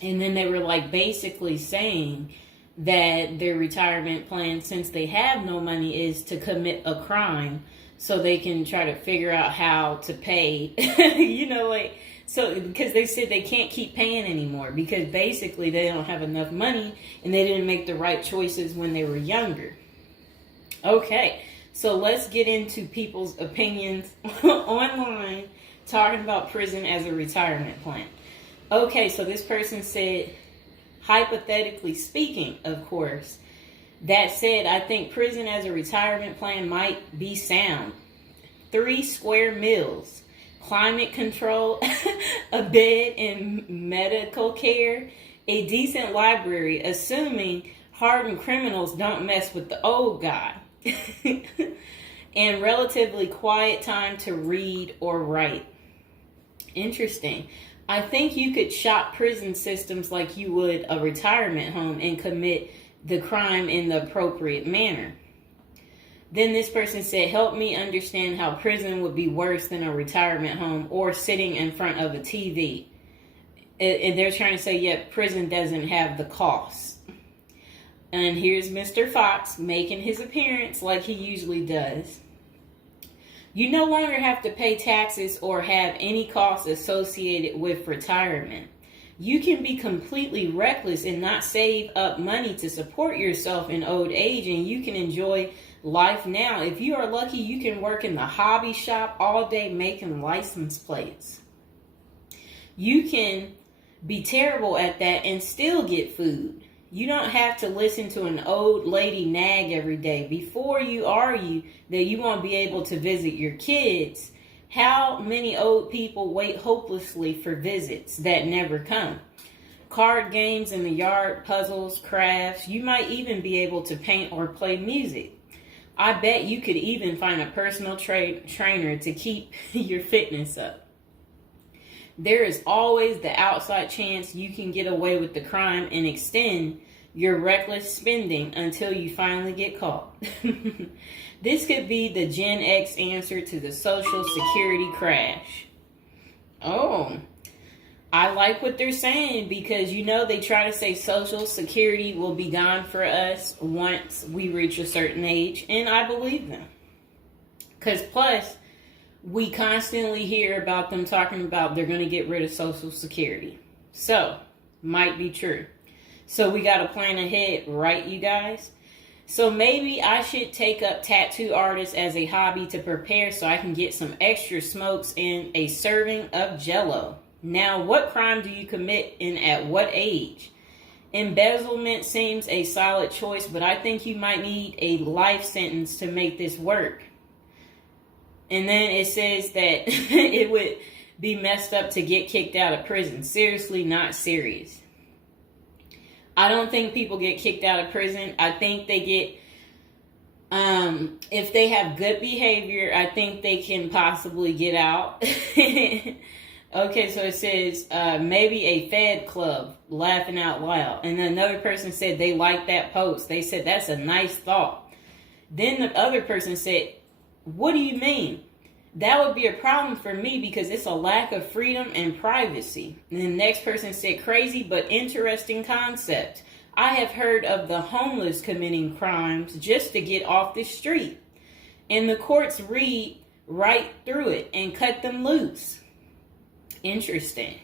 And then they were like basically saying that their retirement plan, since they have no money, is to commit a crime so they can try to figure out how to pay. Like, so because they said they can't keep paying anymore because basically they don't have enough money and they didn't make the right choices when they were younger. Okay, so let's get into people's opinions online talking about prison as a retirement plan. Okay, so this person said, hypothetically speaking, of course, that said, I think prison as a retirement plan might be sound. 3 square meals, climate control, a bed and medical care, a decent library, assuming hardened criminals don't mess with the old guy, and relatively quiet time to read or write. Interesting. I think you could shop prison systems like you would a retirement home and commit the crime in the appropriate manner. Then this person said, help me understand how prison would be worse than a retirement home or sitting in front of a TV. And they're trying to say, yeah, prison doesn't have the cost. And here's Mr. Fox making his appearance like he usually does. You no longer have to pay taxes or have any costs associated with retirement. You can be completely reckless and not save up money to support yourself in old age, and you can enjoy life now. If you are lucky, you can work in the hobby shop all day making license plates. You can be terrible at that and still get food. You don't have to listen to an old lady nag every day before you argue that you won't be able to visit your kids. How many old people wait hopelessly for visits that never come? Card games in the yard, puzzles, crafts. You might even be able to paint or play music. I bet you could even find a personal trainer to keep your fitness up. There is always the outside chance you can get away with the crime and extend your reckless spending until you finally get caught. This could be the Gen X answer to the Social Security crash. Oh, I like what they're saying because, they try to say Social Security will be gone for us once we reach a certain age, and I believe them. Because plus, we constantly hear about them talking about they're going to get rid of Social Security. So, might be true. So we got to plan ahead, right, you guys? So maybe I should take up tattoo artists as a hobby to prepare so I can get some extra smokes and a serving of Jell-O. Now, what crime do you commit and at what age? Embezzlement seems a solid choice, but I think you might need a life sentence to make this work. And then it says that it would be messed up to get kicked out of prison. Seriously, not serious. I don't think people get kicked out of prison. I think they get, if they have good behavior, I think they can possibly get out. Okay, so it says maybe a Fed club, laughing out loud. And then another person said they liked that post. They said that's a nice thought. Then the other person said, what do you mean? That would be a problem for me because it's a lack of freedom and privacy. And the next person said, crazy but interesting concept. I have heard of the homeless committing crimes just to get off the street. And the courts read right through it and cut them loose. Interesting.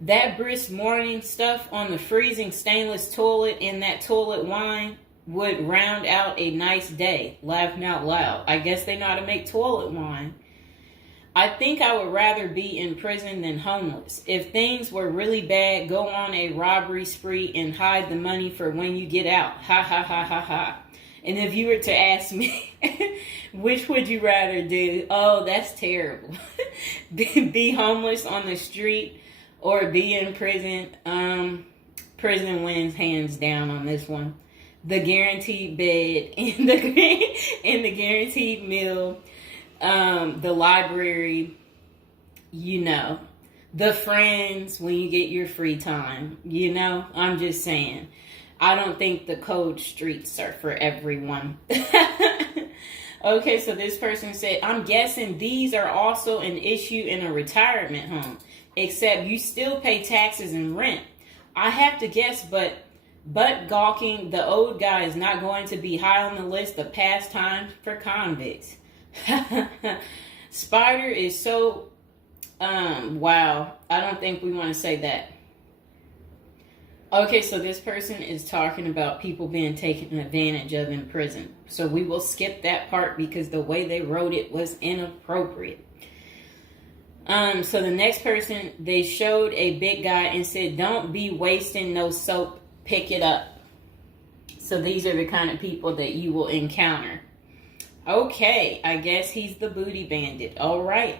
That brisk morning stuff on the freezing stainless toilet and that toilet wine would round out a nice day. Laughing out loud. I guess they know how to make toilet wine. I think I would rather be in prison than homeless. If things were really bad, go on a robbery spree and hide the money for when you get out. Ha ha ha ha ha. And if you were to ask me, which would you rather do? Oh, that's terrible. Be homeless on the street or be in prison. Prison wins hands down on this one. The guaranteed bed and the guaranteed meal, the library, the friends when you get your free time, I'm just saying. I don't think the cold streets are for everyone. Okay, so this person said, I'm guessing these are also an issue in a retirement home, except you still pay taxes and rent. I have to guess, but gawking, the old guy is not going to be high on the list of pastimes for convicts. Spider is so, wow. I don't think we want to say that. Okay, so this person is talking about people being taken advantage of in prison. So we will skip that part because the way they wrote it was inappropriate. So the next person, they showed a big guy and said, "Don't be wasting no soap, pick it up." So these are the kind of people that you will encounter. Okay, I guess he's the booty bandit. All right.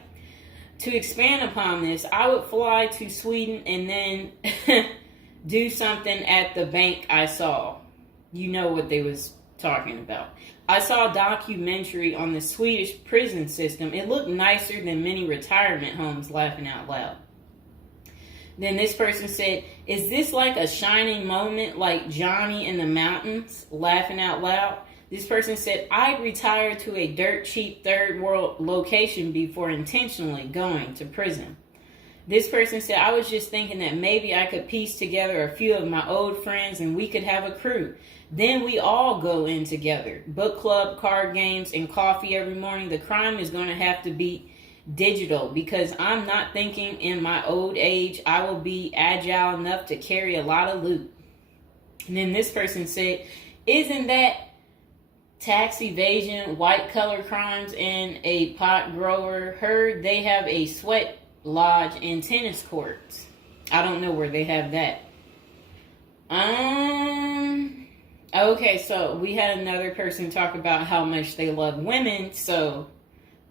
To expand upon this, I would fly to Sweden and then do something at the bank I saw. You know what they was talking about. I saw a documentary on the Swedish prison system. It looked nicer than many retirement homes, laughing out loud. Then this person said, "Is this like a shining moment like Johnny in the Mountains?" Laughing out loud. This person said, "I retired to a dirt cheap third world location before intentionally going to prison." This person said, "I was just thinking that maybe I could piece together a few of my old friends and we could have a crew. Then we all go in together. Book club, card games, and coffee every morning. The crime is going to have to be digital because I'm not thinking in my old age I will be agile enough to carry a lot of loot." And then this person said, "Isn't that tax evasion, white collar crimes, and a pot grower? Heard they have a sweat lodge and tennis courts." I don't know where they have that. Okay, so we had another person talk about how much they love women. So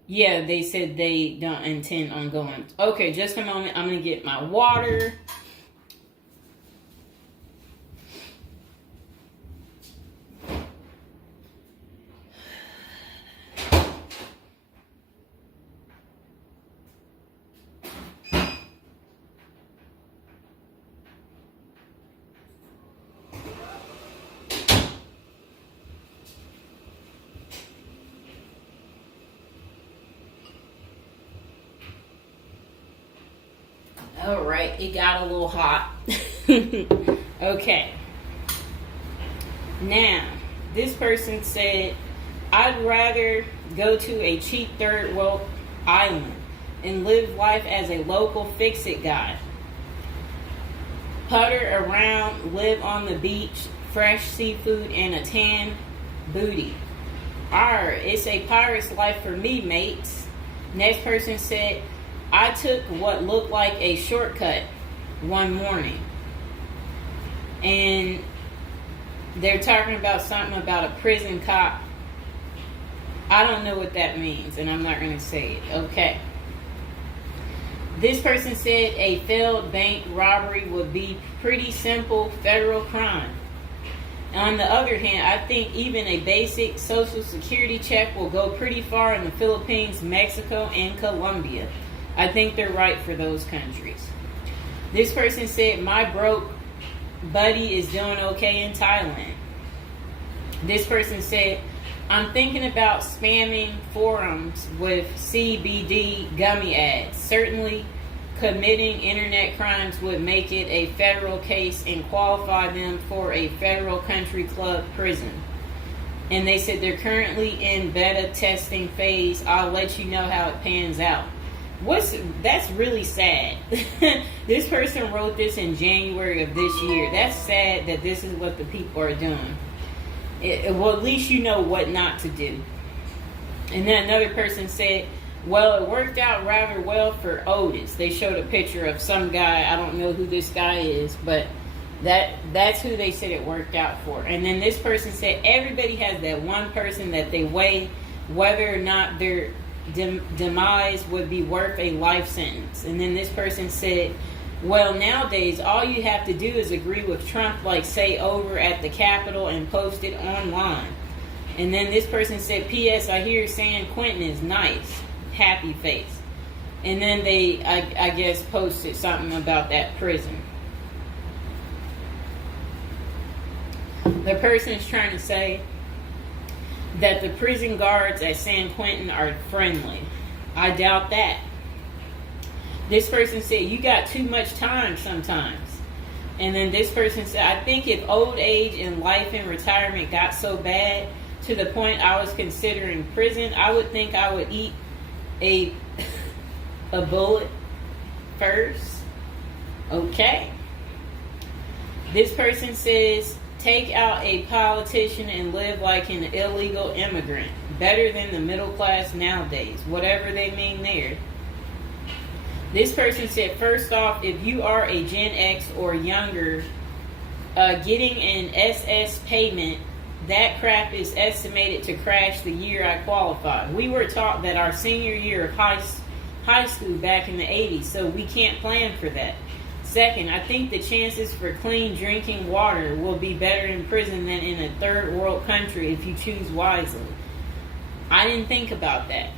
yeah, they said they don't intend on going. Okay, just a moment. I'm gonna get my water. All right, it got a little hot. Okay. Now, this person said, "I'd rather go to a cheap third world island and live life as a local fix-it guy. Putter around, live on the beach, fresh seafood, and a tan booty. Arr, it's a pirate's life for me, mates." Next person said, "I took what looked like a shortcut one morning." And they're talking about something about a prison cop. I don't know what that means, and I'm not going to say it. Okay. This person said a failed bank robbery would be pretty simple federal crime. On the other hand, I think even a basic social security check will go pretty far in the Philippines, Mexico, and Colombia. I think they're right for those countries. This person said, "My broke buddy is doing okay in Thailand." This person said, "I'm thinking about spamming forums with CBD gummy ads. Certainly committing internet crimes would make it a federal case and qualify them for a federal country club prison." And they said they're currently in beta testing phase. I'll let you know how it pans out. That's really sad. This person wrote this in January of this year. That's sad that this is what the people are doing. Well, at least you know what not to do. And then another person said, "Well, it worked out rather well for Otis." They showed a picture of some guy. I don't know who this guy is, but that's who they said it worked out for. And then this person said everybody has that one person that they weigh whether or not their demise would be worth a life sentence. And then this person said, "Well, nowadays all you have to do is agree with Trump, like say over at the Capitol, and post it online." And then this person said, "P.S. I hear San Quentin is nice. Happy face." And then they, I guess, posted something about that prison. The person is trying to say that the prison guards at San Quentin are friendly. I doubt that. This person said, "You got too much time sometimes." And then this person said, I think if old age and life in retirement got so bad to the point I was considering prison, I would think I would eat a bullet first. Okay. This person says, take out a politician and live like an illegal immigrant. Better than the middle class nowadays. Whatever they mean there. This person said, first off, if you are a Gen X or younger, getting an SS payment, that crap is estimated to crash the year I qualify. We were taught that our senior year of high school back in the 80s, so we can't plan for that. Second, I think the chances for clean drinking water will be better in prison than in a third world country if you choose wisely. I didn't think about that.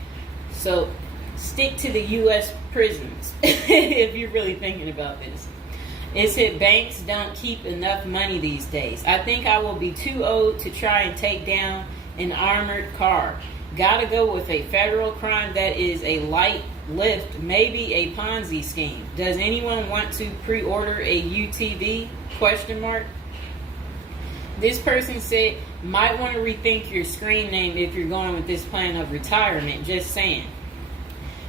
So stick to the U.S. prisons if you're really thinking about this. It said banks don't keep enough money these days. I think I will be too old to try and take down an armored car. Gotta go with a federal crime that is a light lift, maybe a Ponzi scheme. Does anyone want to pre-order a UTV? Question mark. This person said, might want to rethink your screen name if you're going with this plan of retirement. Just saying.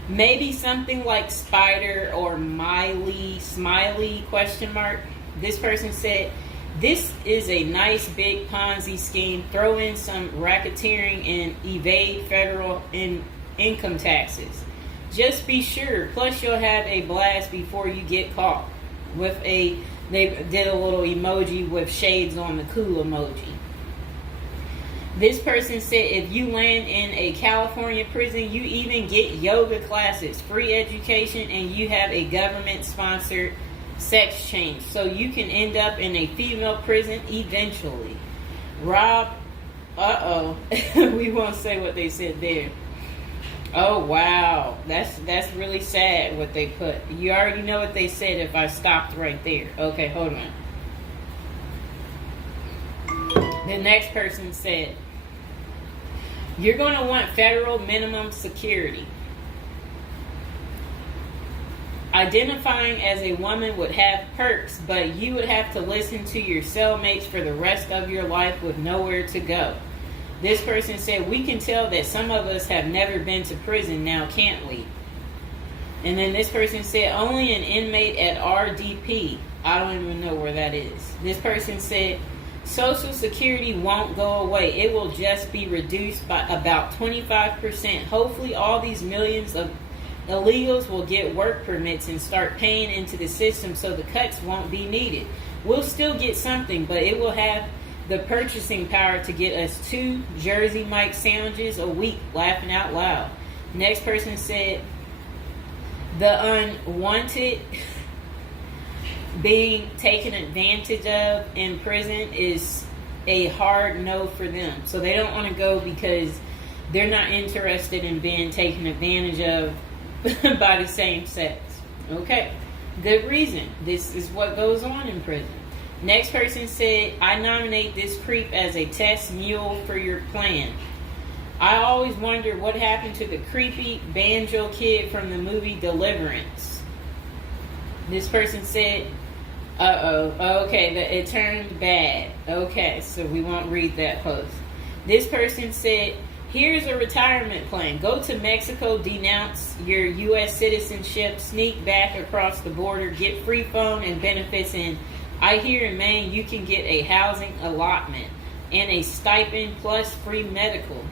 Maybe something like Spider or Smiley, question mark. This person said, this is a nice big Ponzi scheme. Throw in some racketeering and evade federal income taxes. Just be sure. Plus you'll have a blast before you get caught. They did a little emoji with shades on the cool emoji. This person said if you land in a California prison, you even get yoga classes, free education, and you have a government-sponsored sex change. So you can end up in a female prison eventually. Rob, we won't say what they said there. Oh, wow. That's really sad what they put. You already know what they said if I stopped right there. Okay, hold on. The next person said, you're going to want federal minimum security. Identifying as a woman would have perks, but you would have to listen to your cellmates for the rest of your life with nowhere to go. This person said, we can tell that some of us have never been to prison now, can't we? And then this person said, only an inmate at RDP. I don't even know where that is. This person said, Social Security won't go away. It will just be reduced by about 25%. Hopefully all these millions of illegals will get work permits and start paying into the system so the cuts won't be needed. We'll still get something, but it will have the purchasing power to get us 2 Jersey Mike sandwiches a week, laughing out loud. Next person said, the unwanted being taken advantage of in prison is a hard no for them. So they don't want to go because they're not interested in being taken advantage of by the same sex. Okay, good reason. This is what goes on in prison. Next person said, I nominate this creep as a test mule for your plan. I always wonder what happened to the creepy banjo kid from the movie Deliverance. This person said, okay, it turned bad. Okay, so we won't read that post. This person said, here's a retirement plan. Go to Mexico, denounce your U.S. citizenship, sneak back across the border, get free phone and benefits, and I hear in Maine you can get a housing allotment and a stipend plus free medical.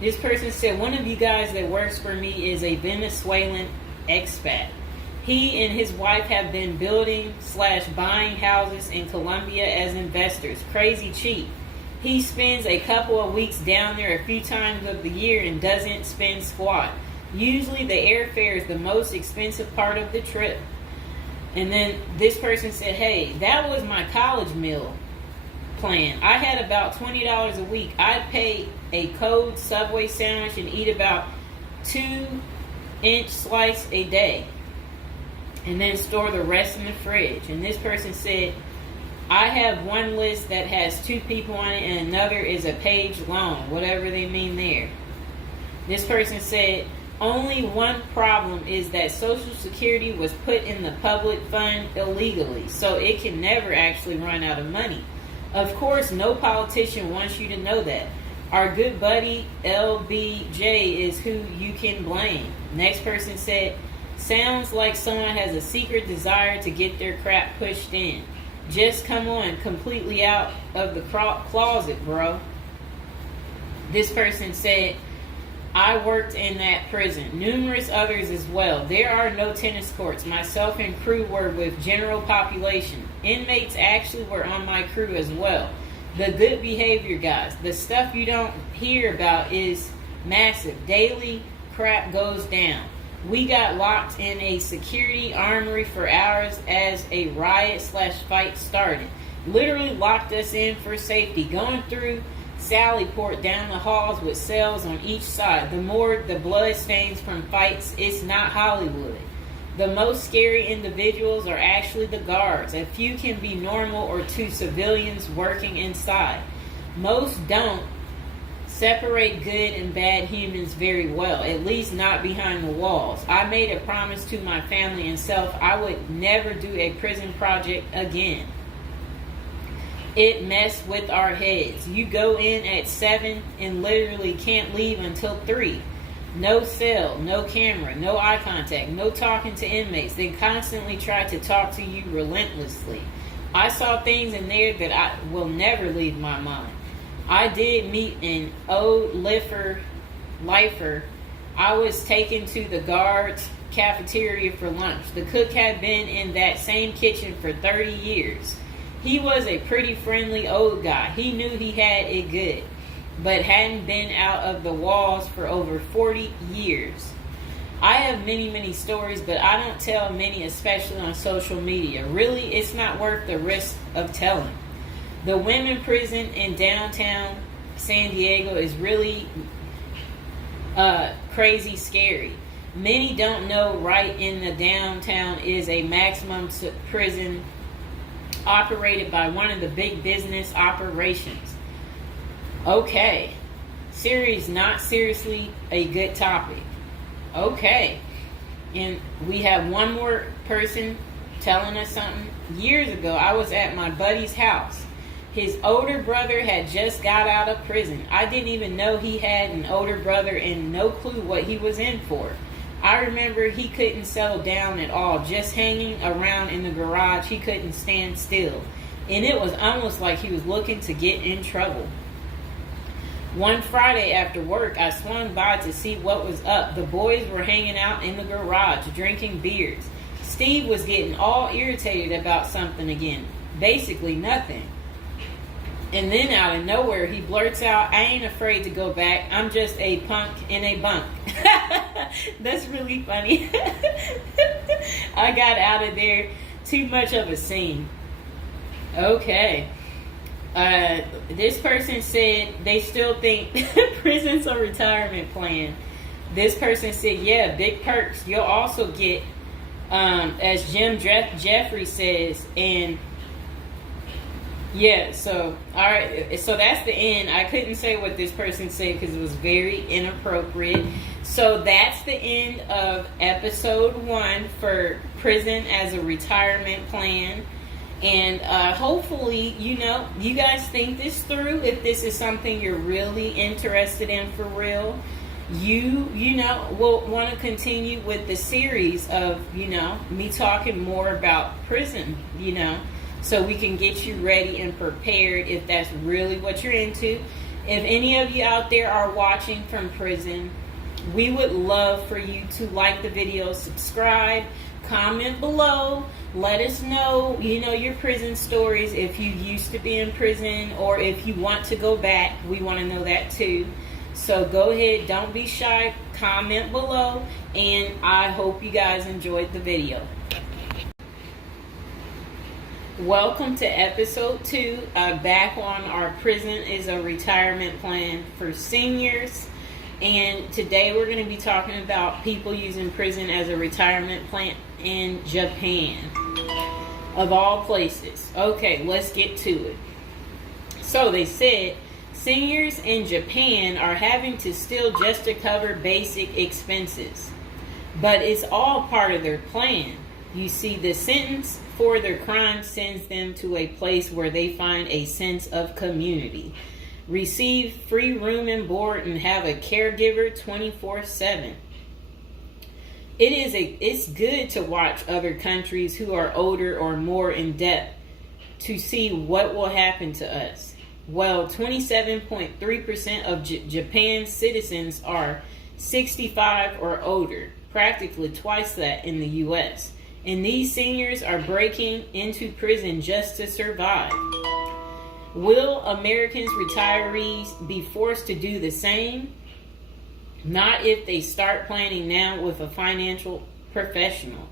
This person said, one of you guys that works for me is a Venezuelan expat. He and his wife have been building/buying houses in Colombia as investors. Crazy cheap. He spends a couple of weeks down there a few times of the year and doesn't spend squat. Usually the airfare is the most expensive part of the trip. And then this person said, hey, that was my college meal plan. I had about $20 a week. I'd pay a cold Subway sandwich and eat about 2-inch slice a day. And then store the rest in the fridge. And this person said, I have one list that has 2 people on it and another is a page long, whatever they mean there. This person said, Only one problem is that Social Security was put in the public fund illegally, so it can never actually run out of money. Of course, no politician wants you to know that. Our good buddy LBJ is who you can blame. Next person said, sounds like someone has a secret desire to get their crap pushed in. Just come on, completely out of the closet, bro. This person said, I worked in that prison. Numerous others as well. There are no tennis courts. Myself and crew were with general population. Inmates actually were on my crew as well. The good behavior guys. The stuff you don't hear about is massive. Daily crap goes down. We got locked in a security armory for hours as a riot/fight started. Literally locked us in for safety. Going through Sallyport down the halls with cells on each side. The more the blood stains from fights, it's not Hollywood. The most scary individuals are actually the guards. A few can be normal or two civilians working inside. Most don't separate good and bad humans very well, at least not behind the walls. I made a promise to my family and self I would never do a prison project again. It messed with our heads. You go in at 7 and literally can't leave until 3. No cell, no camera, no eye contact, no talking to inmates. They constantly try to talk to you relentlessly. I saw things in there that I will never leave my mind. I did meet an old lifer. I was taken to the guards' cafeteria for lunch. The cook had been in that same kitchen for 30 years. He was a pretty friendly old guy. He knew he had it good, but hadn't been out of the walls for over 40 years. I have many, many stories, but I don't tell many, especially on social media. Really, it's not worth the risk of telling. The women prison in downtown San Diego is really crazy scary. Many don't know right in the downtown is a maximum prison operated by one of the big business operations. Okay. Series not seriously a good topic. Okay. And we have one more person telling us something. Years ago, I was at my buddy's house. His older brother had just got out of prison. I didn't even know he had an older brother and no clue what he was in for. I remember he couldn't settle down at all, just hanging around in the garage. He couldn't stand still. And it was almost like he was looking to get in trouble. One Friday after work, I swung by to see what was up. The boys were hanging out in the garage, drinking beers. Steve was getting all irritated about something again. Basically nothing. And then out of nowhere, he blurts out, I ain't afraid to go back. I'm just a punk in a bunk. That's really funny. I got out of there. Too much of a scene. Okay. This person said they still think prison's a retirement plan. This person said, yeah, big perks. You'll also get, as Jim Jeffrey says, and yeah, so, all right, so that's the end. I couldn't say what this person said because it was very inappropriate. So that's the end of episode 1 for prison as a retirement plan. And hopefully, you guys think this through. If this is something you're really interested in for real, you will want to continue with the series of, me talking more about prison, so we can get you ready and prepared if that's really what you're into. If any of you out there are watching from prison, we would love for you to like the video, subscribe, comment below, let us know, your prison stories. If you used to be in prison or if you want to go back, we want to know that too. So go ahead, don't be shy, comment below, and I hope you guys enjoyed the video. Welcome to episode 2, back on our prison is a retirement plan for seniors. And today we're going to be talking about people using prison as a retirement plan in Japan, of all places. Okay, let's get to it. So they said Seniors in Japan are having to steal just to cover basic expenses. But it's all part of their plan. You see, the sentence for their crime sends them to a place where they find a sense of community, receive free room and board, and have a caregiver 24/7. It's good to watch other countries who are older or more in depth to see what will happen to us. Well, 27.3% of Japan's citizens are 65 or older, practically twice that in the U.S. And these seniors are breaking into prison just to survive. Will Americans retirees be forced to do the same? Not if they start planning now with a financial professional.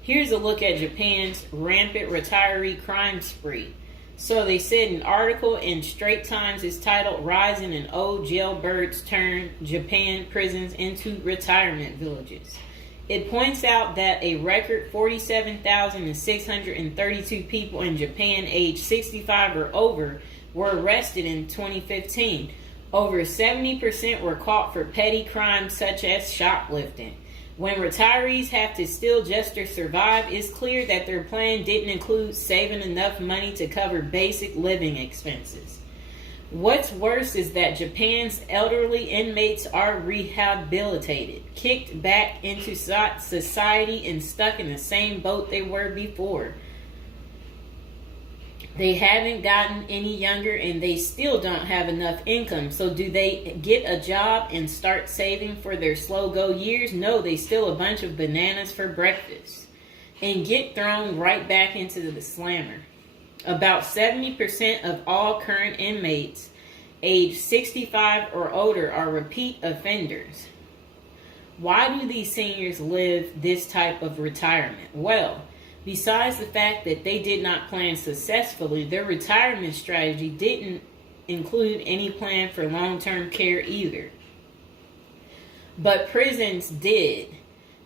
Here's a look at Japan's rampant retiree crime spree. So they said an article in Straits Times is titled "Rise in Old Jailbirds Turn Japan Prisons into Retirement Villages." It points out that a record 47,632 people in Japan aged 65 or over were arrested in 2015. Over 70% were caught for petty crimes such as shoplifting. When retirees have to steal just to survive, it's clear that their plan didn't include saving enough money to cover basic living expenses. What's worse is that Japan's elderly inmates are rehabilitated, kicked back into society, and stuck in the same boat they were before. They haven't gotten any younger, and they still don't have enough income. So do they get a job and start saving for their slow-go years? No, they steal a bunch of bananas for breakfast and get thrown right back into the slammer. About 70% of all current inmates aged 65 or older are repeat offenders. Why do these seniors live this type of retirement? Well, besides the fact that they did not plan successfully, their retirement strategy didn't include any plan for long-term care either. But prisons did.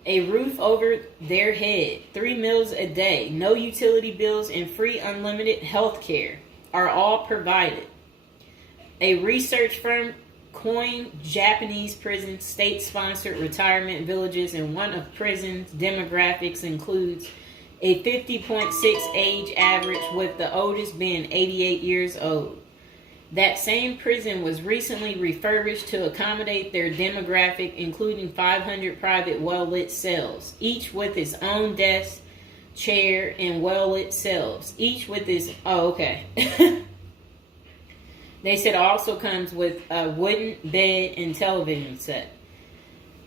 A roof over their head, 3 meals a day, no utility bills, and free unlimited health care are all provided. A research firm coined Japanese prisons state-sponsored retirement villages, and one of prisons' demographics includes a 50.6 age average, with the oldest being 88 years old. That same prison was recently refurbished to accommodate their demographic, including 500 private well-lit cells, each with its own desk, chair, and well-lit cells, each with its... Oh, okay. They said also comes with a wooden bed and television set.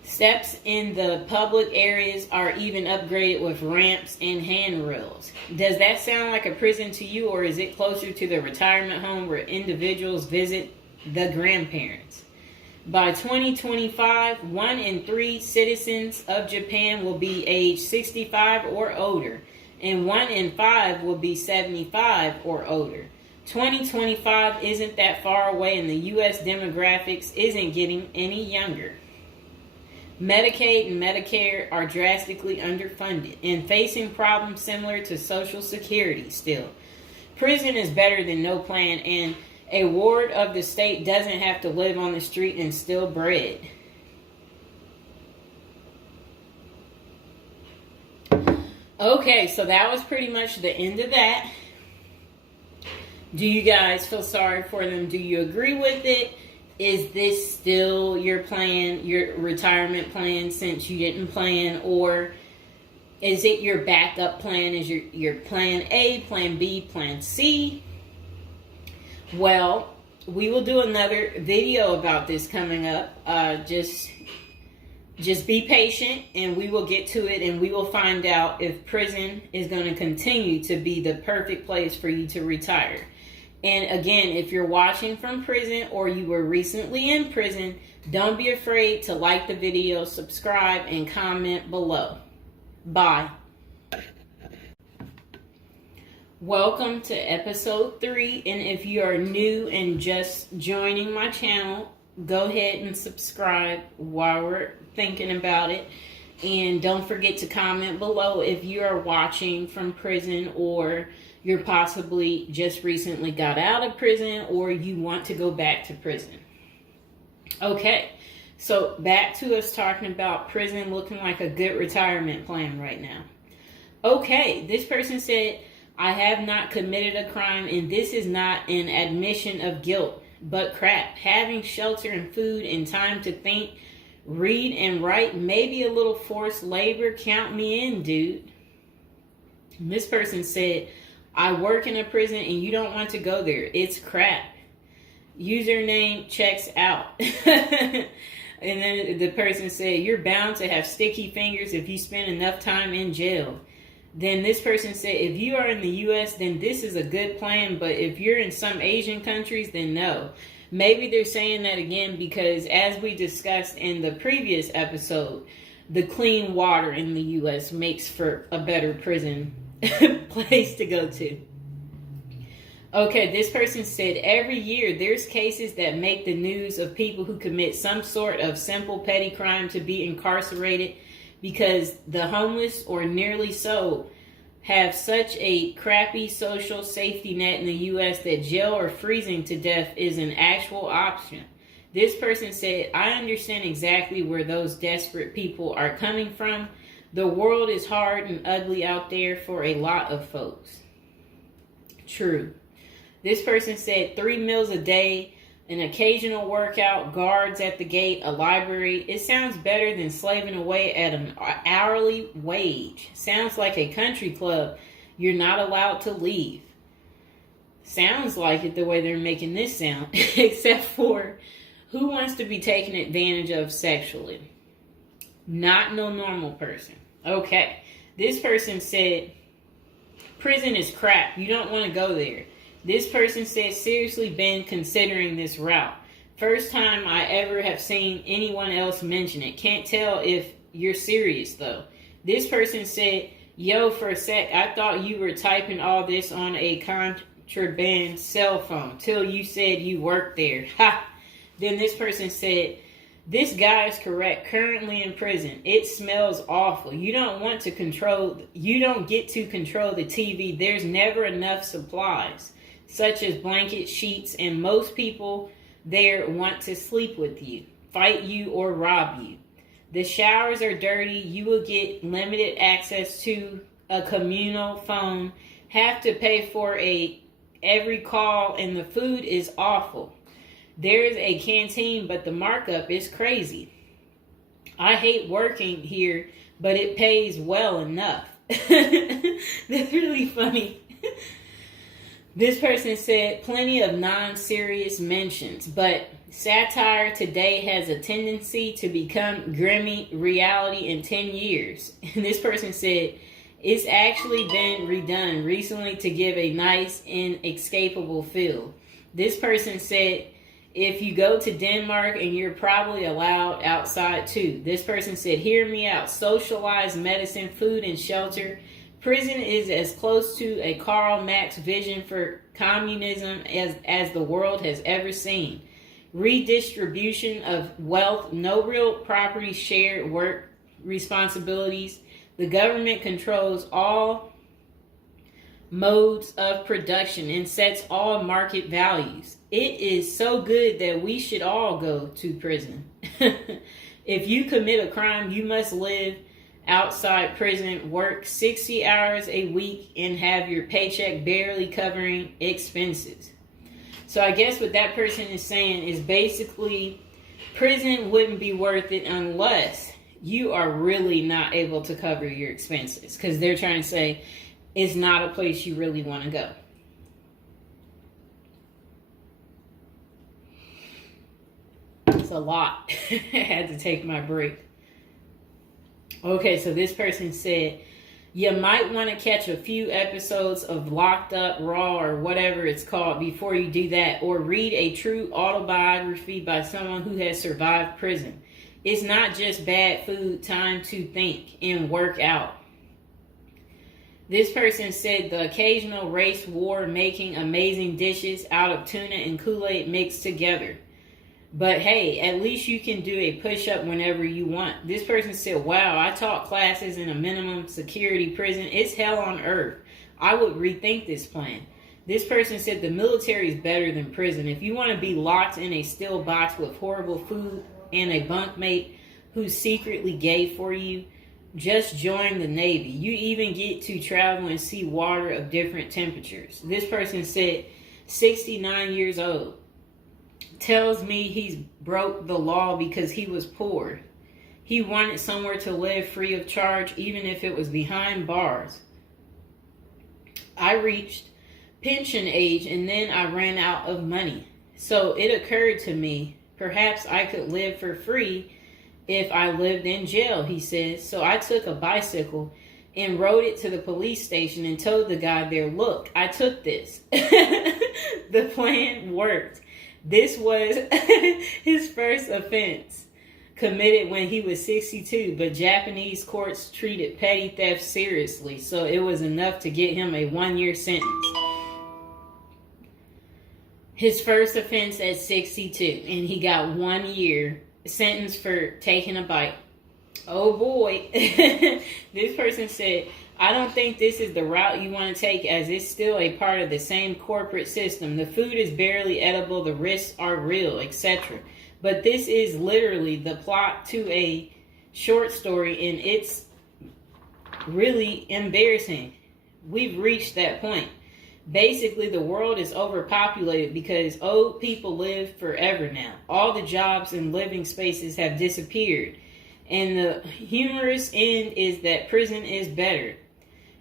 Steps in the public areas are even upgraded with ramps and handrails. Does that sound like a prison to you, or is it closer to the retirement home where individuals visit the grandparents? By 2025, 1 in 3 citizens of Japan will be age 65 or older, and 1 in 5 will be 75 or older. 2025 isn't that far away, and the U.S. demographics isn't getting any younger. Medicaid and Medicare are drastically underfunded and facing problems similar to Social Security still. Prison is better than no plan, and a ward of the state doesn't have to live on the street and steal bread. Okay, so that was pretty much the end of that. Do you guys feel sorry for them? Do you agree with it? Is this still your plan, your retirement plan, since you didn't plan? Or is it your backup plan? Is your plan A, plan B, plan C? Well, we will do another video about this coming up. Just be patient, and we will get to it, and we will find out if prison is going to continue to be the perfect place for you to retire. And again, if you're watching from prison or you were recently in prison, don't be afraid to like the video, subscribe, and comment below. Bye. Welcome to episode 3. And if you are new and just joining my channel, go ahead and subscribe while we're thinking about it. And don't forget to comment below if you are watching from prison, or you're possibly just recently got out of prison, or you want to go back to prison. Okay, so back to us talking about prison looking like a good retirement plan right now. Okay, this person said, I have not committed a crime, and this is not an admission of guilt, but crap. Having shelter and food and time to think, read and write, maybe a little forced labor, count me in, dude. And this person said, I work in a prison and you don't want to go there. It's crap. Username checks out. And then the person said, you're bound to have sticky fingers if you spend enough time in jail. Then this person said, if you are in the U.S., then this is a good plan. But if you're in some Asian countries, then no. Maybe they're saying that again because, as we discussed in the previous episode, the clean water in the U.S. makes for a better prison place to go to. Okay, this person said, every year there's cases that make the news of people who commit some sort of simple petty crime to be incarcerated because the homeless, or nearly so, have such a crappy social safety net in the U.S. that jail or freezing to death is an actual option. This person said, I understand exactly where those desperate people are coming from. The world is hard and ugly out there for a lot of folks. True. This person said 3 meals a day, an occasional workout, guards at the gate, a library. It sounds better than slaving away at an hourly wage. Sounds like a country club you're not allowed to leave. Sounds like it the way they're making this sound. Except for, who wants to be taken advantage of sexually? Not no normal person. Okay. This person said, prison is crap. You don't want to go there. This person said, seriously been considering this route. First time I ever have seen anyone else mention it. Can't tell if you're serious though. This person said, yo, for a sec, I thought you were typing all this on a contraband cell phone till you said you worked there. Ha! Then this person said, this guy is correct. Currently in prison. It smells awful. You don't get to control the TV. There's never enough supplies, such as blankets, sheets, and most people there want to sleep with you, fight you, or rob you. The showers are dirty. You will get limited access to a communal phone, have to pay for every call, and the food is awful. There is a canteen, but the markup is crazy. I hate working here, but it pays well enough. That's really funny. This person said, plenty of non-serious mentions, but satire today has a tendency to become grimy reality in 10 years. And this person said, it's actually been redone recently to give a nice, inescapable feel. This person said, if you go to Denmark and you're probably allowed outside too. This person said, hear me out. Socialized medicine, food, and shelter. Prison is as close to a Karl Marx vision for communism as the world has ever seen. Redistribution of wealth, no real property, shared work responsibilities. The government controls all modes of production and sets all market values. It is so good that we should all go to prison. If you commit a crime, you must live outside prison, work 60 hours a week, and have your paycheck barely covering expenses. So I guess what that person is saying is basically prison wouldn't be worth it unless you are really not able to cover your expenses, because they're trying to say it's not a place you really want to go. It's a lot. I had to take my break. Okay, so this person said, you might want to catch a few episodes of Locked Up, Raw, or whatever it's called before you do that, or read a true autobiography by someone who has survived prison. It's not just bad food, time to think and work out. This person said the occasional race war making amazing dishes out of tuna and Kool-Aid mixed together. But hey, at least you can do a push-up whenever you want. This person said, wow, I taught classes in a minimum security prison. It's hell on earth. I would rethink this plan. This person said the military is better than prison. If you want to be locked in a steel box with horrible food and a bunkmate who's secretly gay for you, just join the Navy. You even get to travel and see water of different temperatures. This person said 69 years old. Tells me he's broke the law because he was poor. He wanted somewhere to live free of charge, even if it was behind bars. I reached pension age and then I ran out of money. So it occurred to me, perhaps I could live for free if I lived in jail, he says. So I took a bicycle and rode it to the police station and told the guy there, look, I took this. The plan worked. This was his first offense, committed when he was 62, but Japanese courts treated petty theft seriously, so it was enough to get him a 1-year sentence. His first offense at 62, and he got 1 year sentence for taking a bite. Oh boy. This person said, I don't think this is the route you want to take, as it's still a part of the same corporate system. The food is barely edible, the risks are real, etc. But this is literally the plot to a short story, and it's really embarrassing. We've reached that point. Basically, the world is overpopulated because old people live forever now. All the jobs and living spaces have disappeared. And the humorous end is that prison is better.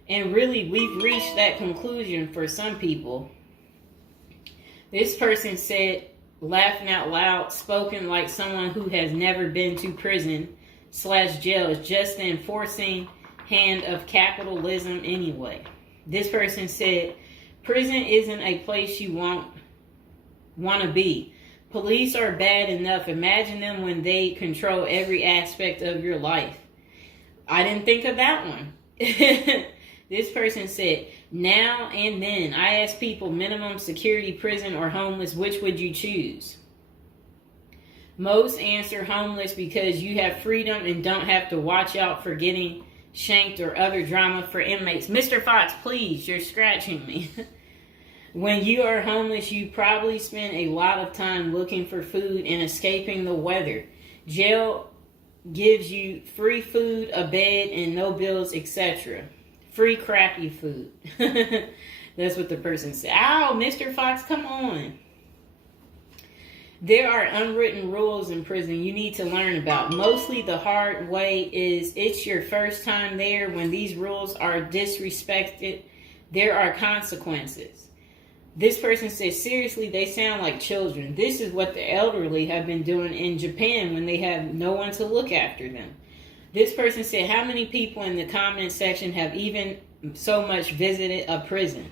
And really, we've reached that conclusion for some people. This person said, laughing out loud, spoken like someone who has never been to prison/jail, is just the enforcing hand of capitalism anyway. This person said, prison isn't a place you want to be. Police are bad enough. Imagine them when they control every aspect of your life. I didn't think of that one. This person said, now and then, I ask people, minimum security, prison, or homeless, which would you choose? Most answer homeless because you have freedom and don't have to watch out for getting shanked or other drama for inmates. Mr. Fox, please, you're scratching me. When you are homeless, you probably spend a lot of time looking for food and escaping the weather. Jail gives you free food, a bed, and no bills, etc. Free crappy food. That's what the person said. Ow, Mr. Fox, come on. There are unwritten rules in prison you need to learn about. Mostly the hard way is it's your first time there. When these rules are disrespected, there are consequences. This person says, seriously, they sound like children. This is what the elderly have been doing in Japan when they have no one to look after them. This person said, how many people in the comment section have even so much visited a prison?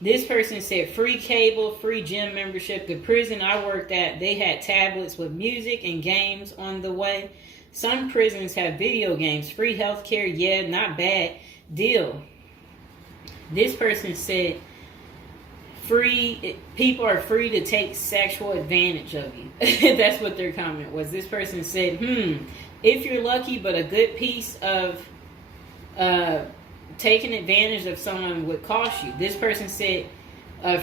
This person said, free cable, free gym membership. The prison I worked at, they had tablets with music and games on the way. Some prisons have video games, free healthcare. Yeah, not bad deal. This person said, people are free to take sexual advantage of you. That's what their comment was. This person said, if you're lucky, but a good piece of taking advantage of someone would cost you. This person said,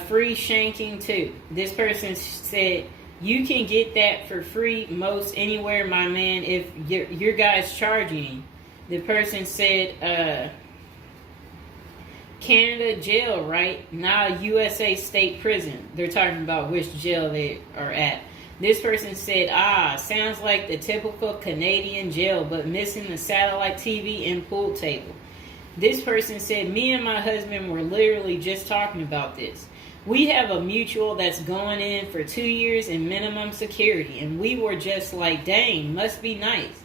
free shanking too. This person said, you can get that for free most anywhere, my man, if your guy's charging. The person said, Canada jail, right? Now USA state prison. They're talking about which jail they are at. This person said, sounds like the typical Canadian jail, but missing the satellite TV and pool table. This person said, me and my husband were literally just talking about this. We have a mutual that's going in for 2 years in minimum security, and we were just like, dang, must be nice.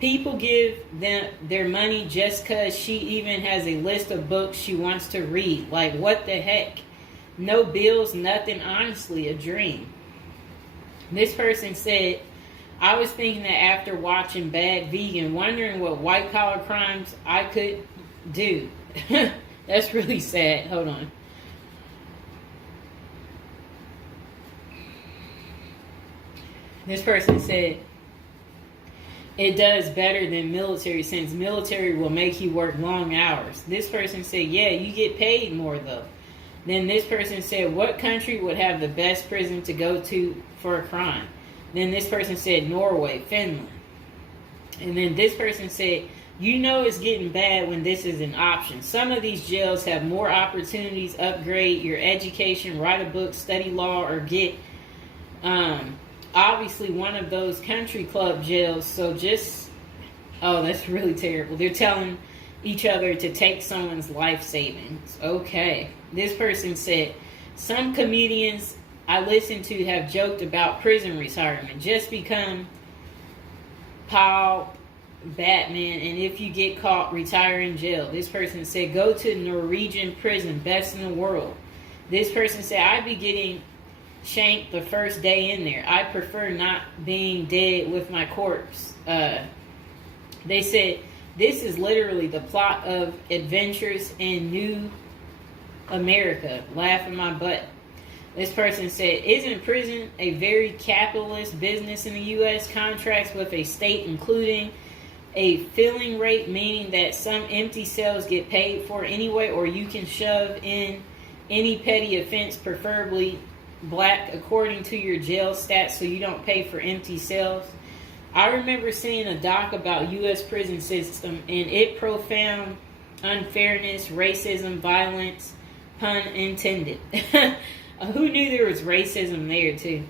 People give them their money just because she even has a list of books she wants to read. Like, what the heck? No bills, nothing. Honestly, a dream. This person said, I was thinking that after watching Bad Vegan, wondering what white-collar crimes I could do. That's really sad. Hold on. This person said, it does better than military, since military will make you work long hours. This person said, yeah, you get paid more though. Then this person said, what country would have the best prison to go to for a crime? Then this person said, Norway, Finland. And then this person said, you know it's getting bad when this is an option. Some of these jails have more opportunities, upgrade your education, write a book, study law, or get obviously one of those country club jails. So just, oh, that's really terrible. They're telling each other to take someone's life savings. Okay. This person said, some comedians I listen to have joked about prison retirement. Just become Paul Batman, and if you get caught, retire in jail. This person said, go to Norwegian prison, best in the world. This person said, I'd be getting shanked the first day in there. I prefer not being dead with my corpse. They said, this is literally the plot of Adventures in New America. Laughing my butt. This person said, isn't prison a very capitalist business in the U.S.? Contracts with a state including a filling rate, meaning that some empty cells get paid for anyway, or you can shove in any petty offense, preferably black, according to your jail stats, so you don't pay for empty cells. I remember seeing a doc about U.S. prison system, and it profound unfairness, racism, violence, pun intended. Who knew there was racism there too?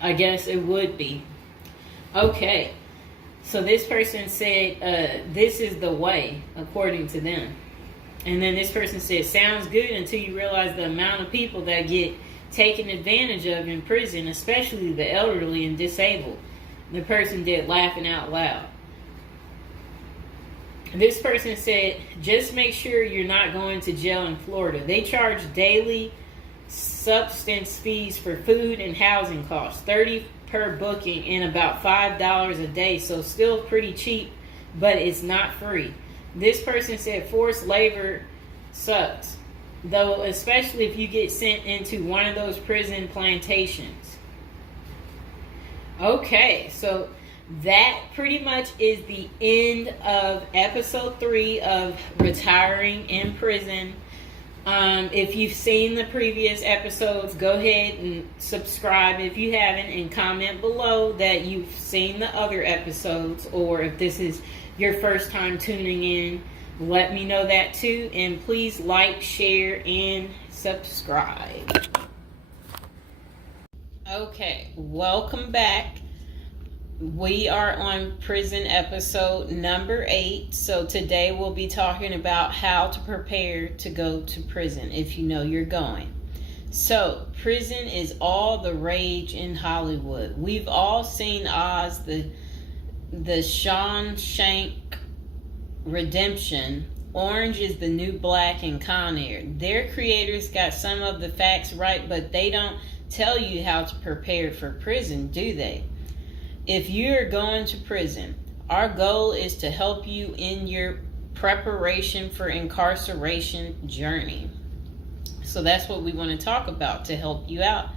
I guess it would be. Okay. So this person said, this is the way, according to them. And then this person said, sounds good until you realize the amount of people that get taken advantage of in prison, especially the elderly and disabled. The person did, laughing out loud. This person said, just make sure you're not going to jail in Florida. They charge daily substance fees for food and housing costs, $30 per booking and about $5 a day, so still pretty cheap, but it's not free. This person said forced labor sucks, though, especially if you get sent into one of those prison plantations. Okay, so that pretty much is the end of episode 3 of Retiring in Prison. If you've seen the previous episodes, go ahead and subscribe if you haven't, and comment below that you've seen the other episodes, or if this is your first time tuning in, let me know that too. And please like, share, and subscribe. Okay, welcome back. We are on prison episode number 8. So today we'll be talking about how to prepare to go to prison if you know you're going. So prison is all the rage in Hollywood. We've all seen Oz, the Shawshank Redemption, Orange is the New Black, and Con Air. Their creators got some of the facts right, but they don't tell you how to prepare for prison, do they? If you're going to prison, our goal is to help you in your preparation for incarceration journey. So that's what we want to talk about, to help you out.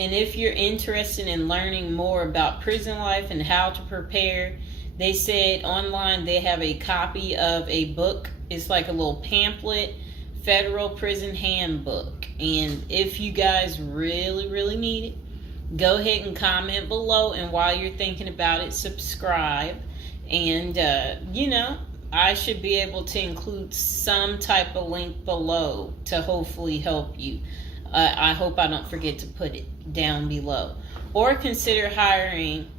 And if you're interested in learning more about prison life and how to prepare, they said online they have a copy of a book. It's like a little pamphlet, Federal Prison Handbook. And if you guys really, really need it, go ahead and comment below, and while you're thinking about it, subscribe. And I should be able to include some type of link below to hopefully help you. I hope I don't forget to put it down below. Or consider hiring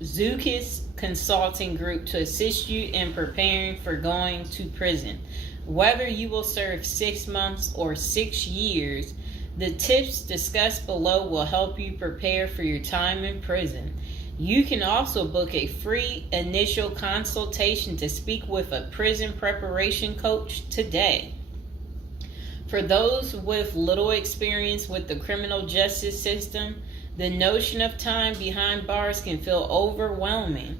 Zukis Consulting Group to assist you in preparing for going to prison. Whether you will serve 6 months or 6 years, the tips discussed below will help you prepare for your time in prison. You can also book a free initial consultation to speak with a prison preparation coach today. For those with little experience with the criminal justice system, the notion of time behind bars can feel overwhelming.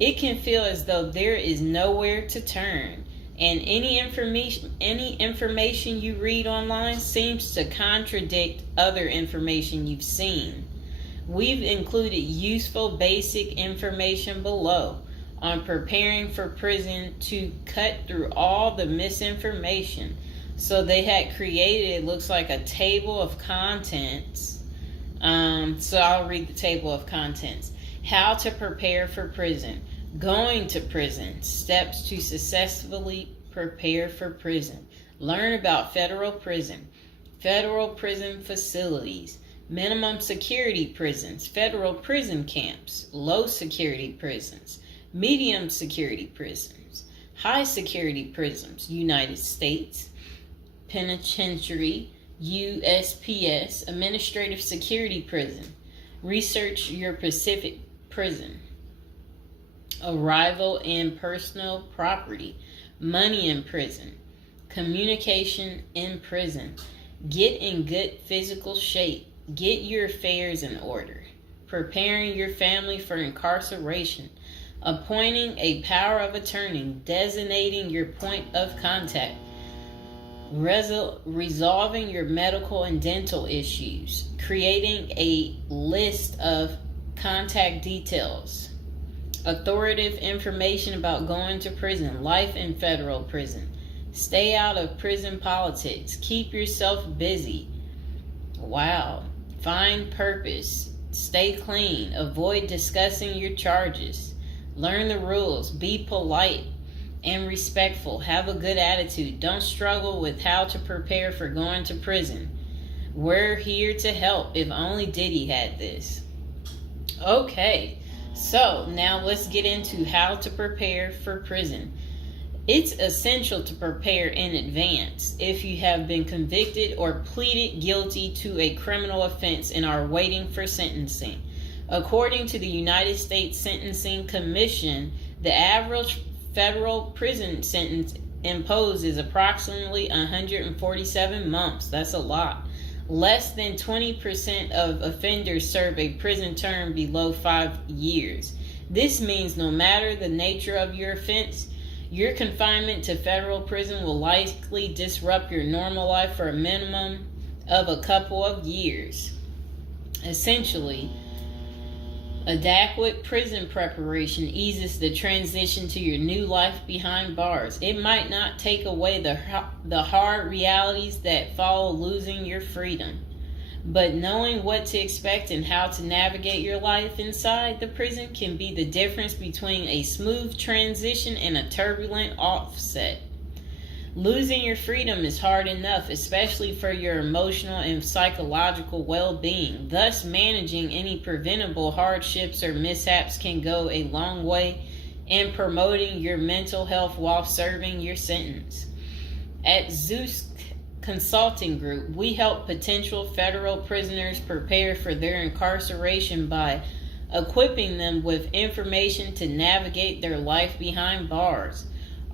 It can feel as though there is nowhere to turn, and any information you read online seems to contradict other information you've seen. We've included useful basic information below on preparing for prison to cut through all the misinformation. So they had created, it looks like a table of contents. So I'll read the table of contents. How to prepare for prison. Going to prison. Steps to successfully prepare for prison. Learn about federal prison facilities, minimum security prisons, federal prison camps, low security prisons, medium security prisons, high security prisons, United States Penitentiary, USPS, administrative security prison. Research your Pacific prison. Arrival and personal property, money in prison, communication in prison. Get in good physical shape. Get your affairs in order. Preparing your family for incarceration. Appointing a power of attorney. Designating your point of contact. Resolving your medical and dental issues. Creating a list of contact details. Authoritative information about going to prison. Life in federal prison. Stay out of prison politics. Keep yourself busy. Wow. Find purpose. Stay clean. Avoid discussing your charges. Learn the rules. Be polite and respectful. Have a good attitude. Don't struggle with how to prepare for going to prison. We're here to help. If only Diddy had this. Okay. So now let's get into how to prepare for prison. It's essential to prepare in advance if you have been convicted or pleaded guilty to a criminal offense and are waiting for sentencing. According to the United States Sentencing Commission, the average federal prison sentence imposed is approximately 147 months. That's a lot. Less than 20% of offenders serve a prison term below 5 years. This means no matter the nature of your offense, your confinement to federal prison will likely disrupt your normal life for a minimum of a couple of years. Essentially, adequate prison preparation eases the transition to your new life behind bars. It might not take away the hard realities that follow losing your freedom, but knowing what to expect and how to navigate your life inside the prison can be the difference between a smooth transition and a turbulent offset. Losing your freedom is hard enough, especially for your emotional and psychological well-being. Thus, managing any preventable hardships or mishaps can go a long way in promoting your mental health while serving your sentence. At Zeus Consulting Group, we help potential federal prisoners prepare for their incarceration by equipping them with information to navigate their life behind bars.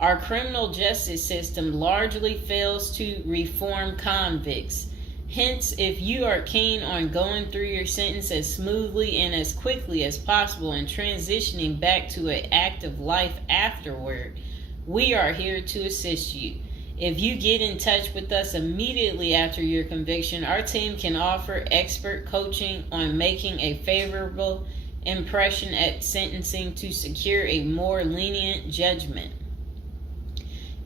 Our criminal justice system largely fails to reform convicts. Hence, if you are keen on going through your sentence as smoothly and as quickly as possible and transitioning back to an active life afterward, we are here to assist you. If you get in touch with us immediately after your conviction, our team can offer expert coaching on making a favorable impression at sentencing to secure a more lenient judgment.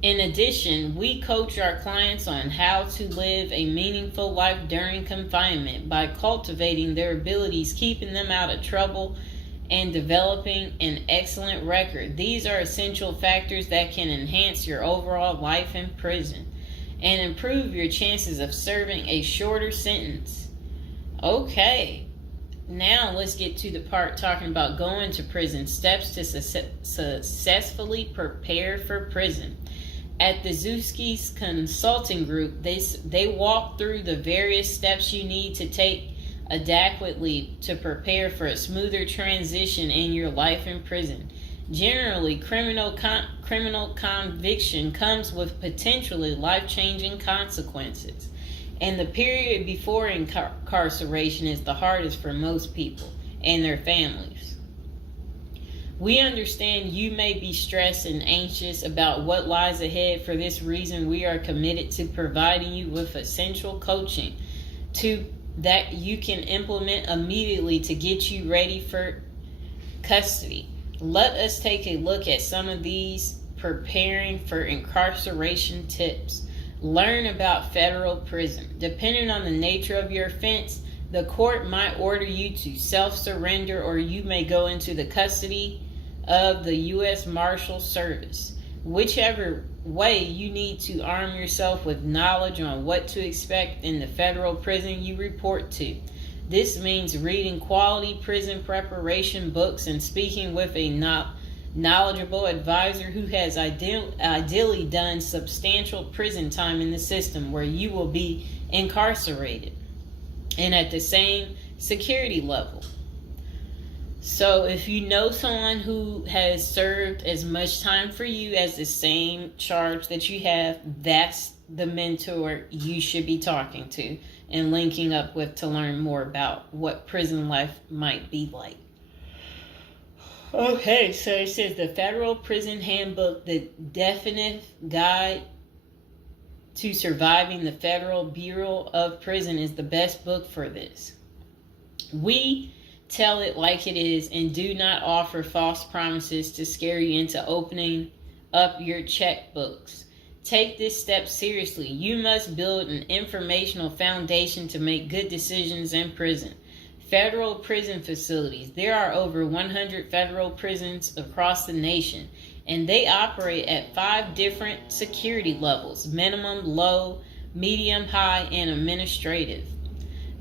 In addition, we coach our clients on how to live a meaningful life during confinement by cultivating their abilities, keeping them out of trouble, and developing an excellent record. These are essential factors that can enhance your overall life in prison and improve your chances of serving a shorter sentence. Okay, now let's get to the part talking about going to prison, steps to successfully prepare for prison. At the Zuski's Consulting Group, they walk through the various steps you need to take adequately to prepare for a smoother transition in your life in prison. Generally, criminal conviction comes with potentially life-changing consequences, and the period before incarceration is the hardest for most people and their families. We understand you may be stressed and anxious about what lies ahead. For this reason, we are committed to providing you with essential coaching to that you can implement immediately to get you ready for custody. Let us take a look at some of these preparing for incarceration tips. Learn about federal prison. Depending on the nature of your offense, the court might order you to self-surrender, or you may go into the custody of the U.S. Marshal Service. Whichever way, you need to arm yourself with knowledge on what to expect in the federal prison you report to. This means reading quality prison preparation books and speaking with a knowledgeable advisor who has ideally done substantial prison time in the system where you will be incarcerated and at the same security level. So if you know someone who has served as much time for you as the same charge that you have, that's the mentor you should be talking to and linking up with to learn more about what prison life might be like. Okay, so it says the Federal Prison Handbook, the definitive guide to surviving the Federal Bureau of Prison, is the best book for this. We tell it like it is and do not offer false promises to scare you into opening up your checkbooks. Take this step seriously. You must build an informational foundation to make good decisions in prison. Federal prison facilities. There are over 100 federal prisons across the nation, and they operate at 5 different security levels: minimum, low, medium, high, and administrative.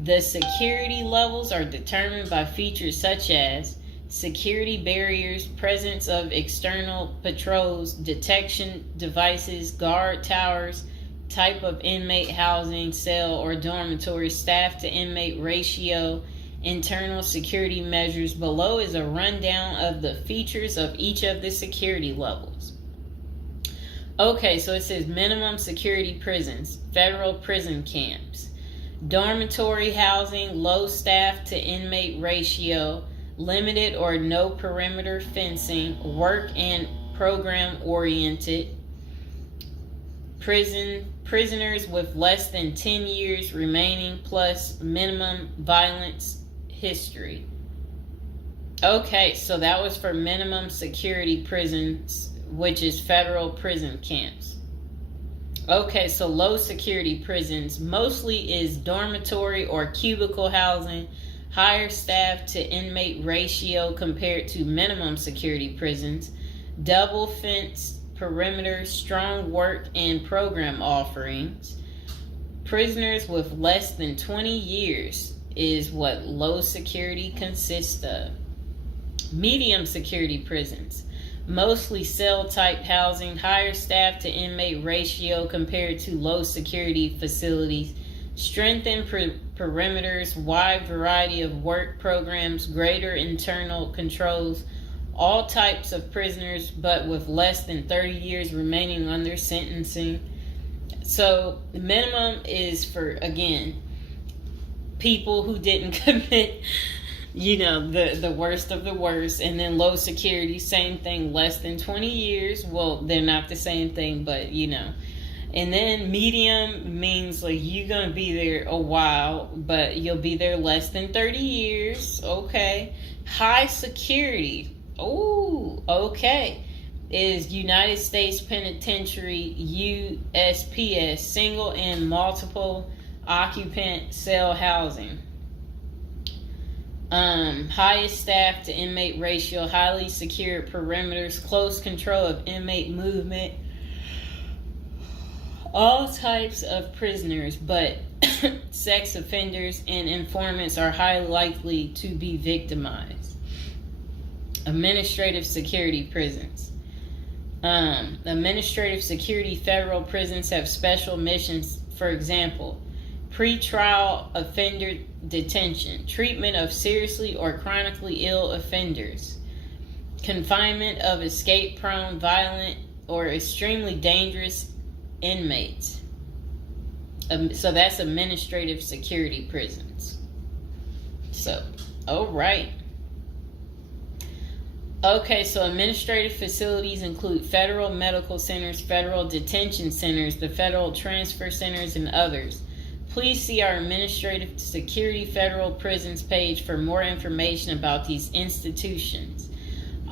The security levels are determined by features such as security barriers, presence of external patrols, detection devices, guard towers, type of inmate housing, cell or dormitory, staff to inmate ratio, internal security measures. Below is a rundown of the features of each of the security levels. Okay, so it says minimum security prisons, federal prison camps. Dormitory housing, low staff to inmate ratio, limited or no perimeter fencing, work and program oriented. Prisoners with less than 10 years remaining plus minimum violence history. Okay, so that was for minimum security prisons, which is federal prison camps. Okay, so low security prisons mostly is dormitory or cubicle housing, higher staff to inmate ratio compared to minimum security prisons, double fence perimeter, strong work and program offerings. Prisoners with less than 20 years is what low security consists of. Medium security prisons, mostly cell type housing, higher staff to inmate ratio compared to low security facilities, strengthened perimeters, wide variety of work programs, greater internal controls, all types of prisoners but with less than 30 years remaining on their sentencing. So the minimum is for, again, people who didn't commit the worst of the worst. And then low security, same thing, less than 20 years. Well, they're not the same thing, but And then medium means like you're going to be there a while, but you'll be there less than 30 years. Okay. High security. Oh, okay. Is United States Penitentiary, USPS, single and multiple occupant cell housing. Highest staff to inmate ratio, highly secure perimeters, close control of inmate movement, all types of prisoners, but sex offenders and informants are highly likely to be victimized. Administrative security prisons. Administrative security federal prisons have special missions. For example, pretrial offender detention, treatment of seriously or chronically ill offenders, confinement of escape-prone, violent, or extremely dangerous inmates. So that's administrative security prisons. So, all right. Okay, so administrative facilities include federal medical centers, federal detention centers, the federal transfer centers, and others. Please see our Administrative Security Federal Prisons page for more information about these institutions.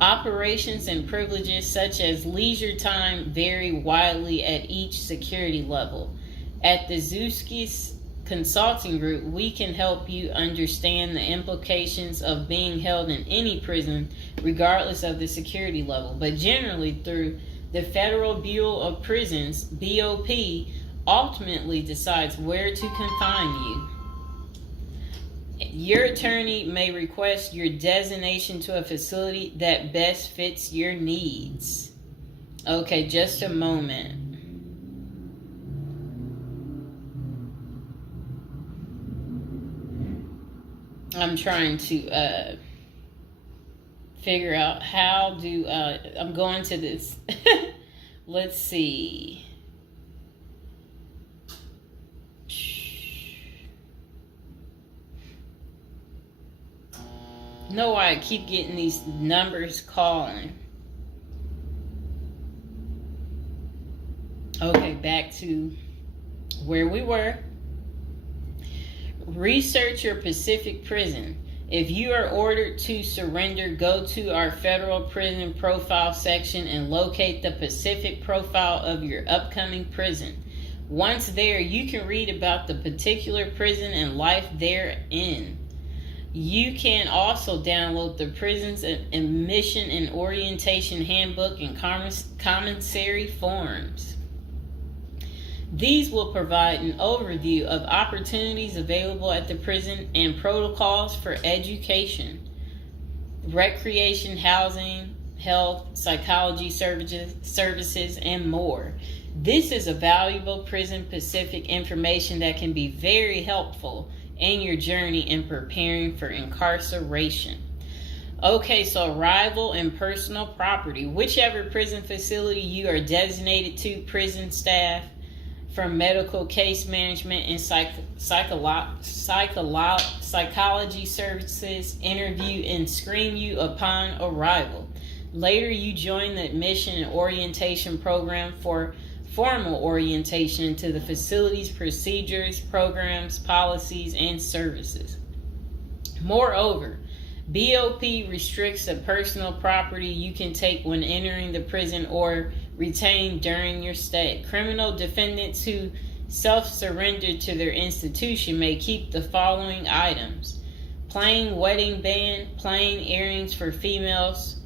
Operations and privileges such as leisure time vary widely at each security level. At the Zuski Consulting Group, we can help you understand the implications of being held in any prison, regardless of the security level. But generally, through the Federal Bureau of Prisons, BOP, ultimately decides where to confine you. Your attorney may request your designation to a facility that best fits your needs. Okay, just a moment. I'm trying to figure out how do I'm going to this. Let's see. Know why I keep getting these numbers calling. Okay, back to where we were. Research your Pacific prison. If you are ordered to surrender, go to our federal prison profile section and locate the Pacific profile of your upcoming prison. Once there, you can read about the particular prison and life therein. You can also download the Prison's Admission and Orientation Handbook and commissary forms. These will provide an overview of opportunities available at the prison and protocols for education, recreation, housing, health, psychology services, and more. This is a valuable Prison Pacific information that can be very helpful in your journey in preparing for incarceration. Okay, so arrival and personal property. Whichever prison facility you are designated to, prison staff from medical case management and psychology services interview and screen you upon arrival. Later, you join the admission and orientation program for formal orientation into the facility's procedures, programs, policies, and services. Moreover, BOP restricts the personal property you can take when entering the prison or retain during your stay. Criminal defendants who self-surrender to their institution may keep the following items: plain wedding band, plain earrings for females,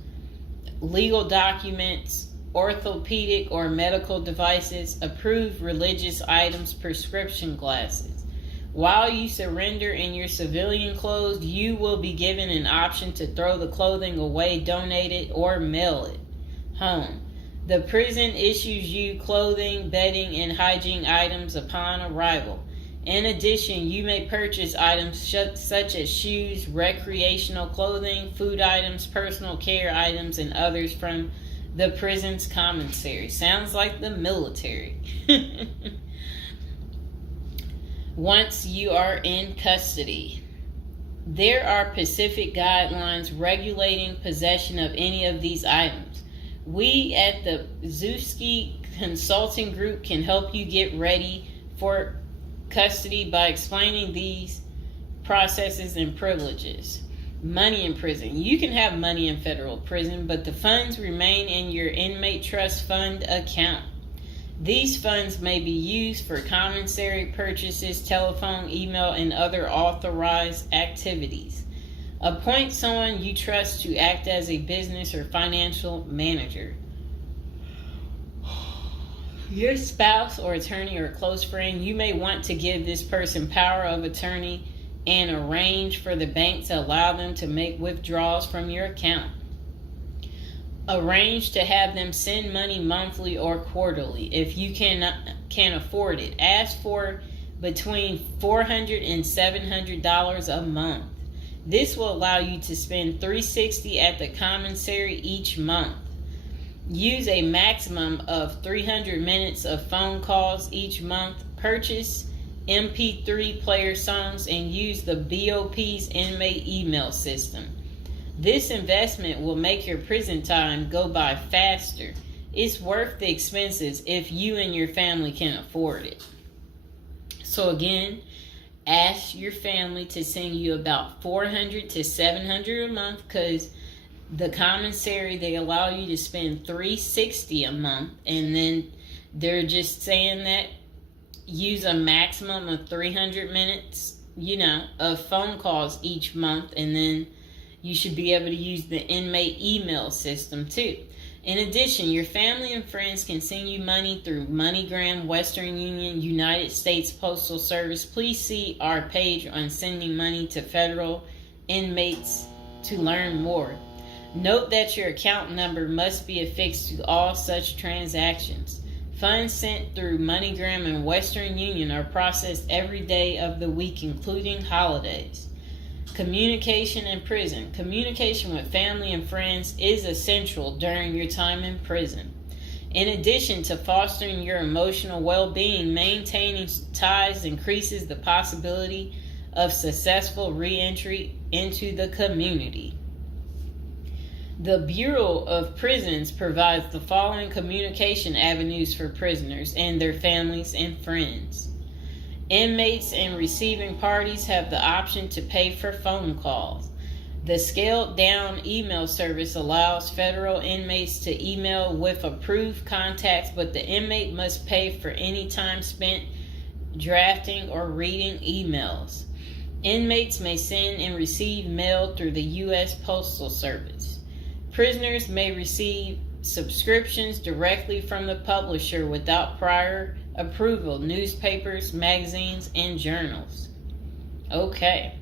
legal documents, orthopedic or medical devices, approved religious items, prescription glasses. While you surrender in your civilian clothes, you will be given an option to throw the clothing away, donate it, or mail it home. The prison issues you clothing, bedding, and hygiene items upon arrival. In addition, you may purchase items such as shoes, recreational clothing, food items, personal care items, and others from the prison's commissary. Sounds like the military. Once you are in custody, there are Pacific guidelines regulating possession of any of these items. We at the Zuski Consulting Group can help you get ready for custody by explaining these processes and privileges. Money in prison. You can have money in federal prison, but the funds remain in your inmate trust fund account. These funds may be used for commissary purchases, telephone, email, and other authorized activities. Appoint someone you trust to act as a business or financial manager. Your spouse or attorney or close friend, you may want to give this person power of attorney and arrange for the bank to allow them to make withdrawals from your account. Arrange to have them send money monthly or quarterly if you can afford it. Ask for between $400 and $700 a month. This will allow you to spend $360 at the commissary each month. Use a maximum of 300 minutes of phone calls each month. Purchase MP3 player songs and use the BOP's inmate email system. This investment will make your prison time go by faster. It's worth the expenses if you and your family can afford it. So again, Ask your family to send you about $400 to $700 a month, because the commissary, they allow you to spend $360 a month, and then they're just saying that use a maximum of 300 minutes, of phone calls each month, and then you should be able to use the inmate email system too. In addition, your family and friends can send you money through MoneyGram, Western Union, United States Postal Service. Please see our page on sending money to federal inmates to learn more. Note that your account number must be affixed to all such transactions. Funds sent through MoneyGram and Western Union are processed every day of the week, including holidays. Communication in prison. Communication with family and friends is essential during your time in prison. In addition to fostering your emotional well-being, maintaining ties increases the possibility of successful re-entry into the community. The Bureau of Prisons provides the following communication avenues for prisoners and their families and friends. Inmates and receiving parties have the option to pay for phone calls. The scaled-down email service allows federal inmates to email with approved contacts, but the inmate must pay for any time spent drafting or reading emails. Inmates may send and receive mail through the U.S. Postal Service. Prisoners may receive subscriptions directly from the publisher without prior approval, newspapers, magazines, and journals. Okay.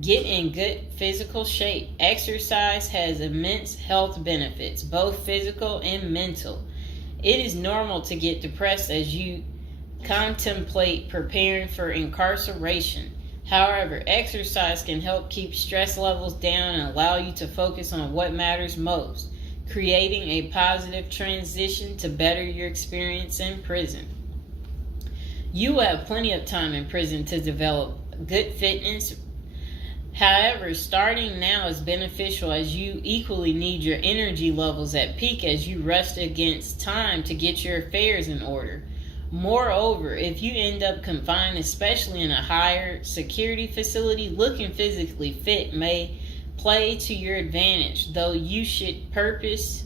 Get in good physical shape. Exercise has immense health benefits, both physical and mental. It is normal to get depressed as you contemplate preparing for incarceration. However, exercise can help keep stress levels down and allow you to focus on what matters most, creating a positive transition to better your experience in prison. You will have plenty of time in prison to develop good fitness. However, starting now is beneficial as you equally need your energy levels at peak as you rush against time to get your affairs in order. Moreover, if you end up confined, especially in a higher security facility, looking physically fit may play to your advantage, though you should purpose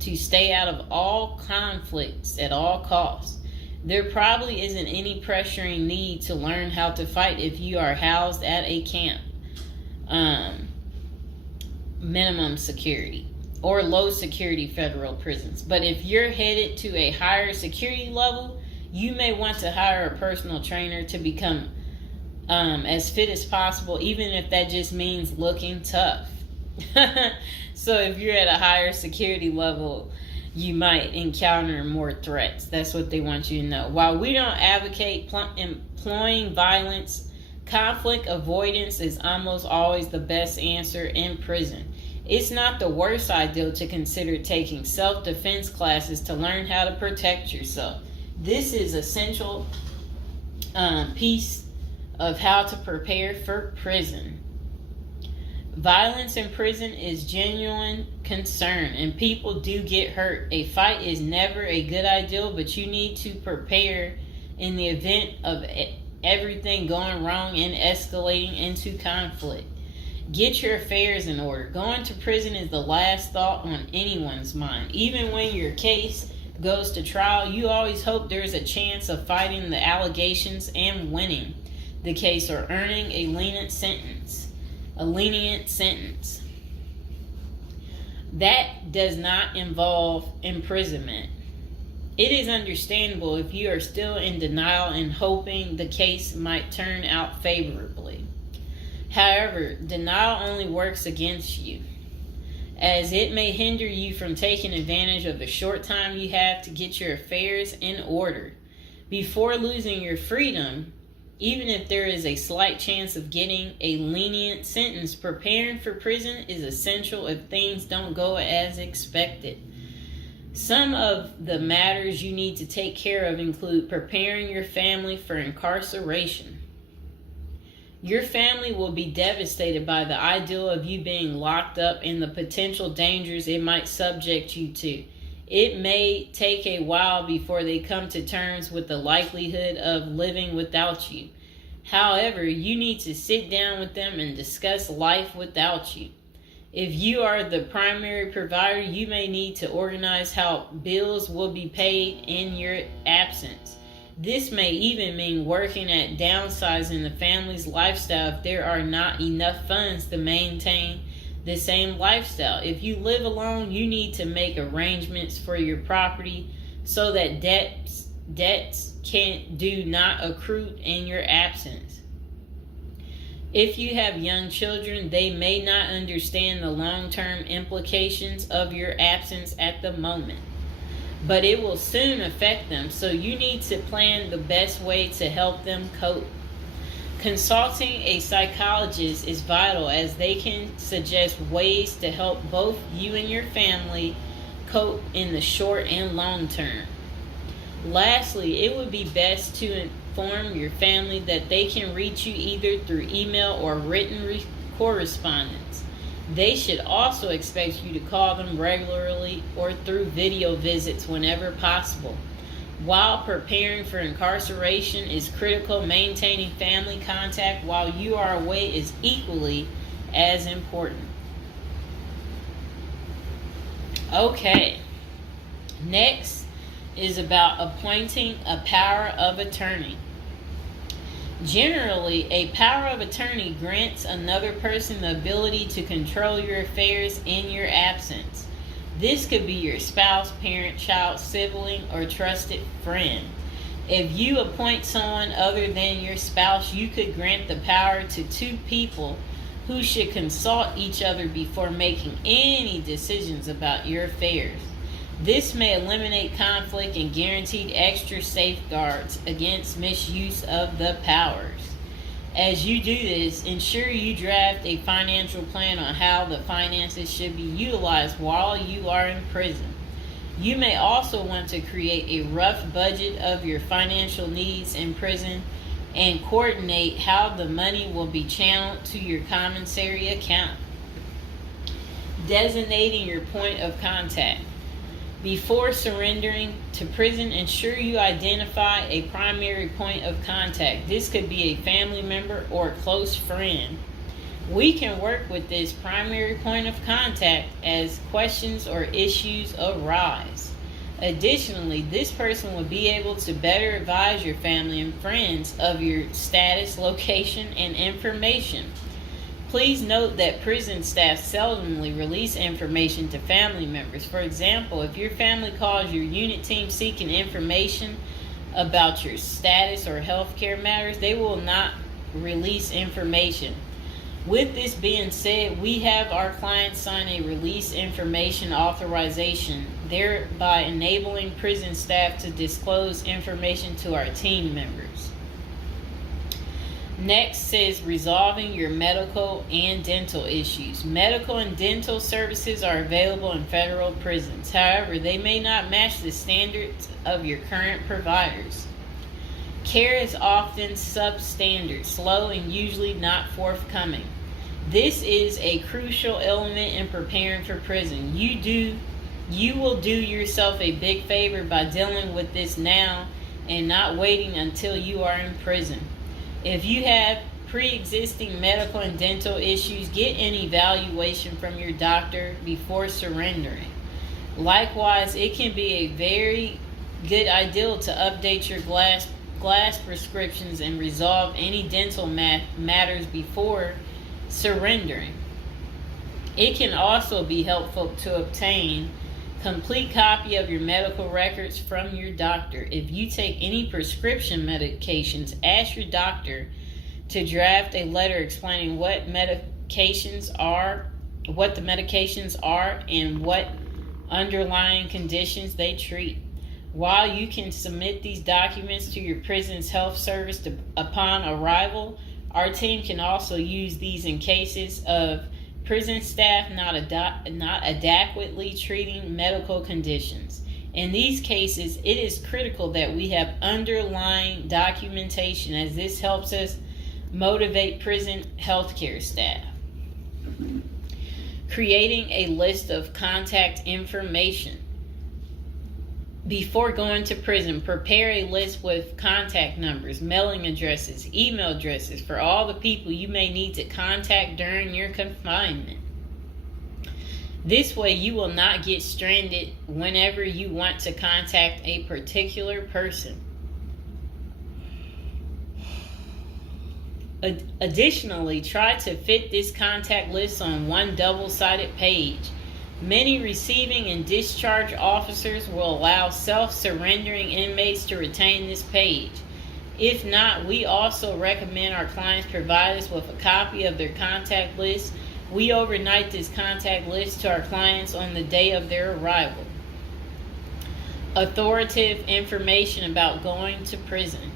to stay out of all conflicts at all costs. There probably isn't any pressuring need to learn how to fight if you are housed at a camp, minimum security, or low security federal prisons. But if you're headed to a higher security level, you may want to hire a personal trainer to become as fit as possible, even if that just means looking tough. So if you're at a higher security level, you might encounter more threats. That's what they want you to know. While we don't advocate employing violence, conflict avoidance is almost always the best answer in prison. It's not the worst idea to consider taking self-defense classes to learn how to protect yourself. This is essential piece of how to prepare for prison. Violence in prison is genuine concern, and people do get hurt. A fight is never a good idea, but you need to prepare in the event of everything going wrong and escalating into conflict. Get your affairs in order. Going to prison is the last thought on anyone's mind. Even when your case goes to trial, you always hope there's a chance of fighting the allegations and winning the case or earning a lenient sentence. That does not involve imprisonment. It is understandable if you are still in denial and hoping the case might turn out favorably. However, denial only works against you, as it may hinder you from taking advantage of the short time you have to get your affairs in order. Before losing your freedom, even if there is a slight chance of getting a lenient sentence, preparing for prison is essential if things don't go as expected. Some of the matters you need to take care of include preparing your family for incarceration. Your family will be devastated by the idea of you being locked up and the potential dangers it might subject you to. It may take a while before they come to terms with the likelihood of living without you. However, you need to sit down with them and discuss life without you. If you are the primary provider, you may need to organize how bills will be paid in your absence. This may even mean working at downsizing the family's lifestyle if there are not enough funds to maintain the same lifestyle. If you live alone, you need to make arrangements for your property so that debts do not accrue in your absence. If you have young children, they may not understand the long-term implications of your absence at the moment, but it will soon affect them, so you need to plan the best way to help them cope. Consulting a psychologist is vital, as they can suggest ways to help both you and your family cope in the short and long term. Lastly, it would be best to inform your family that they can reach you either through email or written correspondence. They should also expect you to call them regularly or through video visits whenever possible. While preparing for incarceration is critical, maintaining family contact while you are away is equally as important. Okay, next is about appointing a power of attorney. Generally, a power of attorney grants another person the ability to control your affairs in your absence. This could be your spouse, parent, child, sibling, or trusted friend. If you appoint someone other than your spouse, you could grant the power to two people who should consult each other before making any decisions about your affairs. This may eliminate conflict and guarantee extra safeguards against misuse of the powers. As you do this, ensure you draft a financial plan on how the finances should be utilized while you are in prison. You may also want to create a rough budget of your financial needs in prison and coordinate how the money will be channeled to your commissary account. Designating your point of contact. Before surrendering to prison, ensure you identify a primary point of contact. This could be a family member or a close friend. We can work with this primary point of contact as questions or issues arise. Additionally, this person will be able to better advise your family and friends of your status, location, and information. Please note that prison staff seldomly release information to family members. For example, if your family calls your unit team seeking information about your status or healthcare matters, they will not release information. With this being said, we have our clients sign a release information authorization, thereby enabling prison staff to disclose information to our team members. Next is resolving your medical and dental issues. Medical and dental services are available in federal prisons. However, they may not match the standards of your current providers. Care is often substandard, slow, and usually not forthcoming. This is a crucial element in preparing for prison. You will do yourself a big favor by dealing with this now and not waiting until you are in prison. If you have pre-existing medical and dental issues, get an evaluation from your doctor before surrendering. Likewise, it can be a very good idea to update your glass prescriptions and resolve any dental matters before surrendering. It can also be helpful to obtain complete copy of your medical records from your doctor. If you take any prescription medications, ask your doctor to draft a letter explaining what the medications are, and what underlying conditions they treat. While you can submit these documents to your prison's health service upon arrival, our team can also use these in cases of prison staff not adequately treating medical conditions. In these cases, it is critical that we have underlying documentation, as this helps us motivate prison healthcare staff. Creating a list of contact information. Before going to prison, prepare a list with contact numbers, mailing addresses, email addresses for all the people you may need to contact during your confinement. This way, you will not get stranded whenever you want to contact a particular person. Additionally, try to fit this contact list on one double-sided page. Many receiving and discharge officers will allow self-surrendering inmates to retain this page. If not, we also recommend our clients provide us with a copy of their contact list. We overnight this contact list to our clients on the day of their arrival. Authoritative information about going to prison.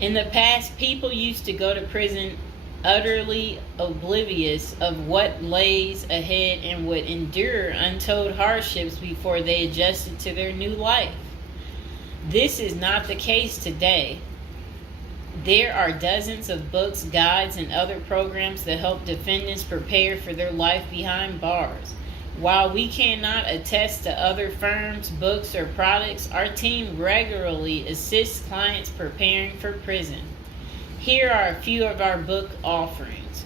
In the past, people used to go to prison utterly oblivious of what lays ahead and would endure untold hardships before they adjusted to their new life. This is not the case today. There are dozens of books, guides, and other programs that help defendants prepare for their life behind bars. While we cannot attest to other firms, books, or products, our team regularly assists clients preparing for prison. Here are a few of our book offerings: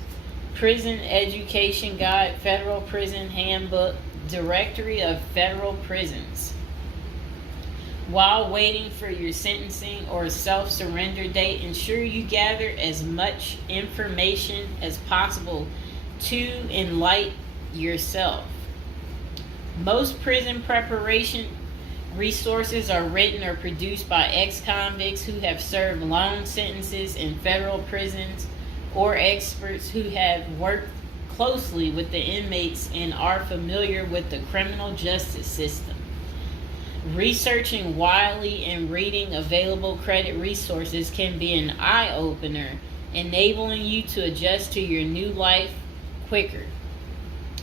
Prison Education Guide, Federal Prison Handbook, Directory of Federal Prisons. While waiting for your sentencing or self-surrender date, ensure you gather as much information as possible to enlighten yourself. Most prison preparation resources are written or produced by ex-convicts who have served long sentences in federal prisons, or experts who have worked closely with the inmates and are familiar with the criminal justice system. Researching widely and reading available credit resources can be an eye-opener, enabling you to adjust to your new life quicker.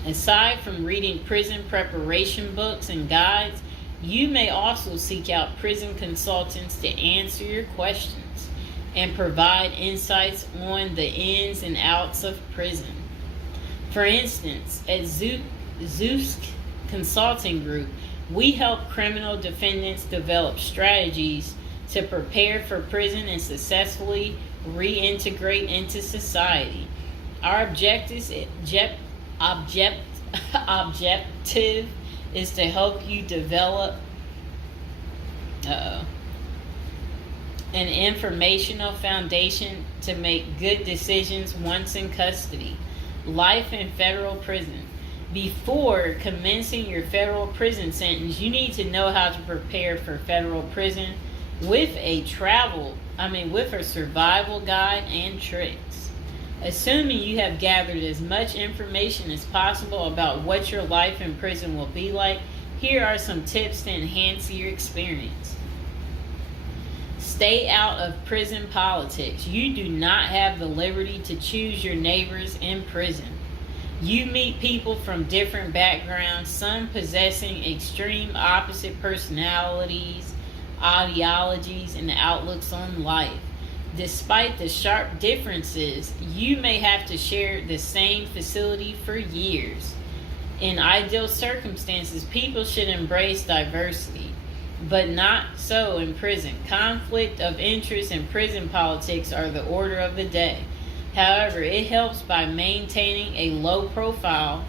Aside from reading prison preparation books and guides, you may also seek out prison consultants to answer your questions and provide insights on the ins and outs of prison. For instance, at Zeus Consulting Group, we help criminal defendants develop strategies to prepare for prison and successfully reintegrate into society. Our objective is to help you develop an informational foundation to make good decisions once in custody. Life in federal prison. Before commencing your federal prison sentence, you need to know how to prepare for federal prison with a survival guide and tricks. Assuming you have gathered as much information as possible about what your life in prison will be like, here are some tips to enhance your experience. Stay out of prison politics. You do not have the liberty to choose your neighbors in prison. You meet people from different backgrounds, some possessing extreme opposite personalities, ideologies, and outlooks on life. Despite the sharp differences, you may have to share the same facility for years. In ideal circumstances, people should embrace diversity, but not so in prison. Conflict of interest and prison politics are the order of the day. However, it helps by maintaining a low profile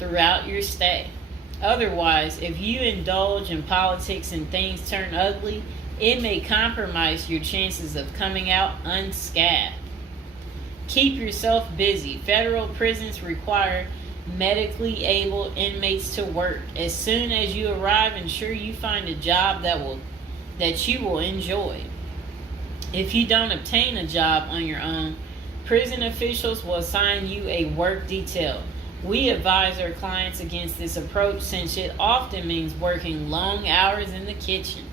throughout your stay. Otherwise, if you indulge in politics and things turn ugly, it may compromise your chances of coming out unscathed. Keep yourself busy. Federal prisons require medically able inmates to work. As soon as you arrive, ensure you find a job that you will enjoy. If you don't obtain a job on your own, prison officials will assign you a work detail. We advise our clients against this approach since it often means working long hours in the kitchen.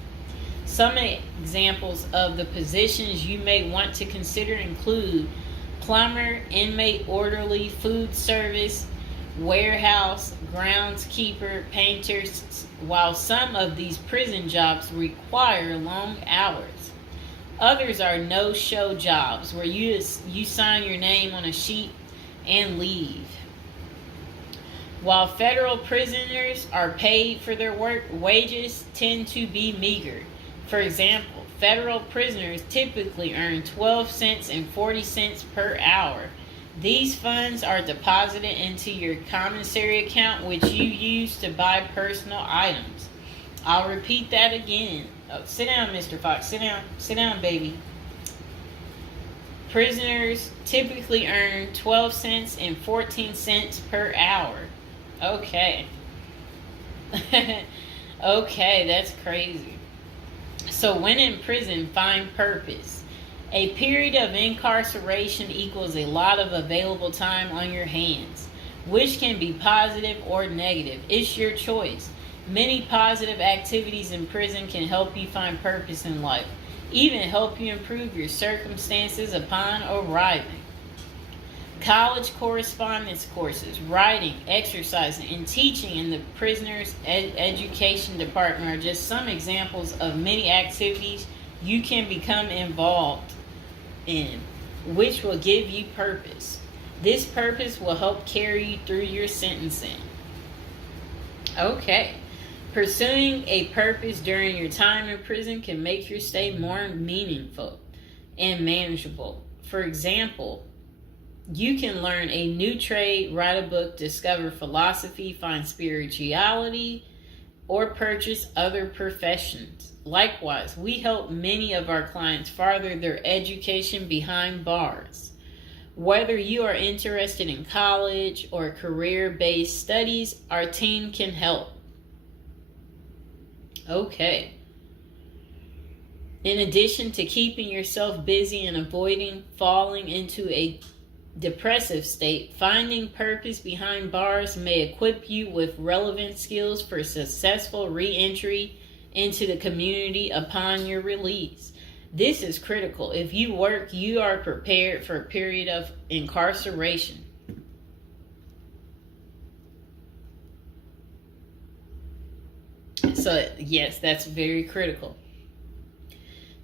Some examples of the positions you may want to consider include plumber, inmate orderly, food service, warehouse, groundskeeper, painters, while some of these prison jobs require long hours. Others are no-show jobs where you sign your name on a sheet and leave. While federal prisoners are paid for their work, wages tend to be meager. For example, federal prisoners typically earn 12 cents and 40 cents per hour. These funds are deposited into your commissary account, which you use to buy personal items. I'll repeat that again. Oh, sit down, Mr. Fox. Sit down. Sit down, baby. Prisoners typically earn 12 cents and 14 cents per hour. Okay. Okay, that's crazy. So when in prison, find purpose. A period of incarceration equals a lot of available time on your hands, which can be positive or negative. It's your choice. Many positive activities in prison can help you find purpose in life, even help you improve your circumstances upon arriving. College correspondence courses, writing, exercising, and teaching in the prisoner's education department are just some examples of many activities you can become involved in, which will give you purpose. This purpose will help carry you through your sentencing. Okay. Pursuing a purpose during your time in prison can make your stay more meaningful and manageable. For example, you can learn a new trade, write a book, discover philosophy, find spirituality, or purchase other professions. Likewise, we help many of our clients further their education behind bars. Whether you are interested in college or career-based studies, our team can help. Okay. In addition to keeping yourself busy and avoiding falling into a depressive state, finding purpose behind bars may equip you with relevant skills for successful re-entry into the community upon your release. This is critical. If you work, you are prepared for a period of incarceration. So, yes, that's very critical.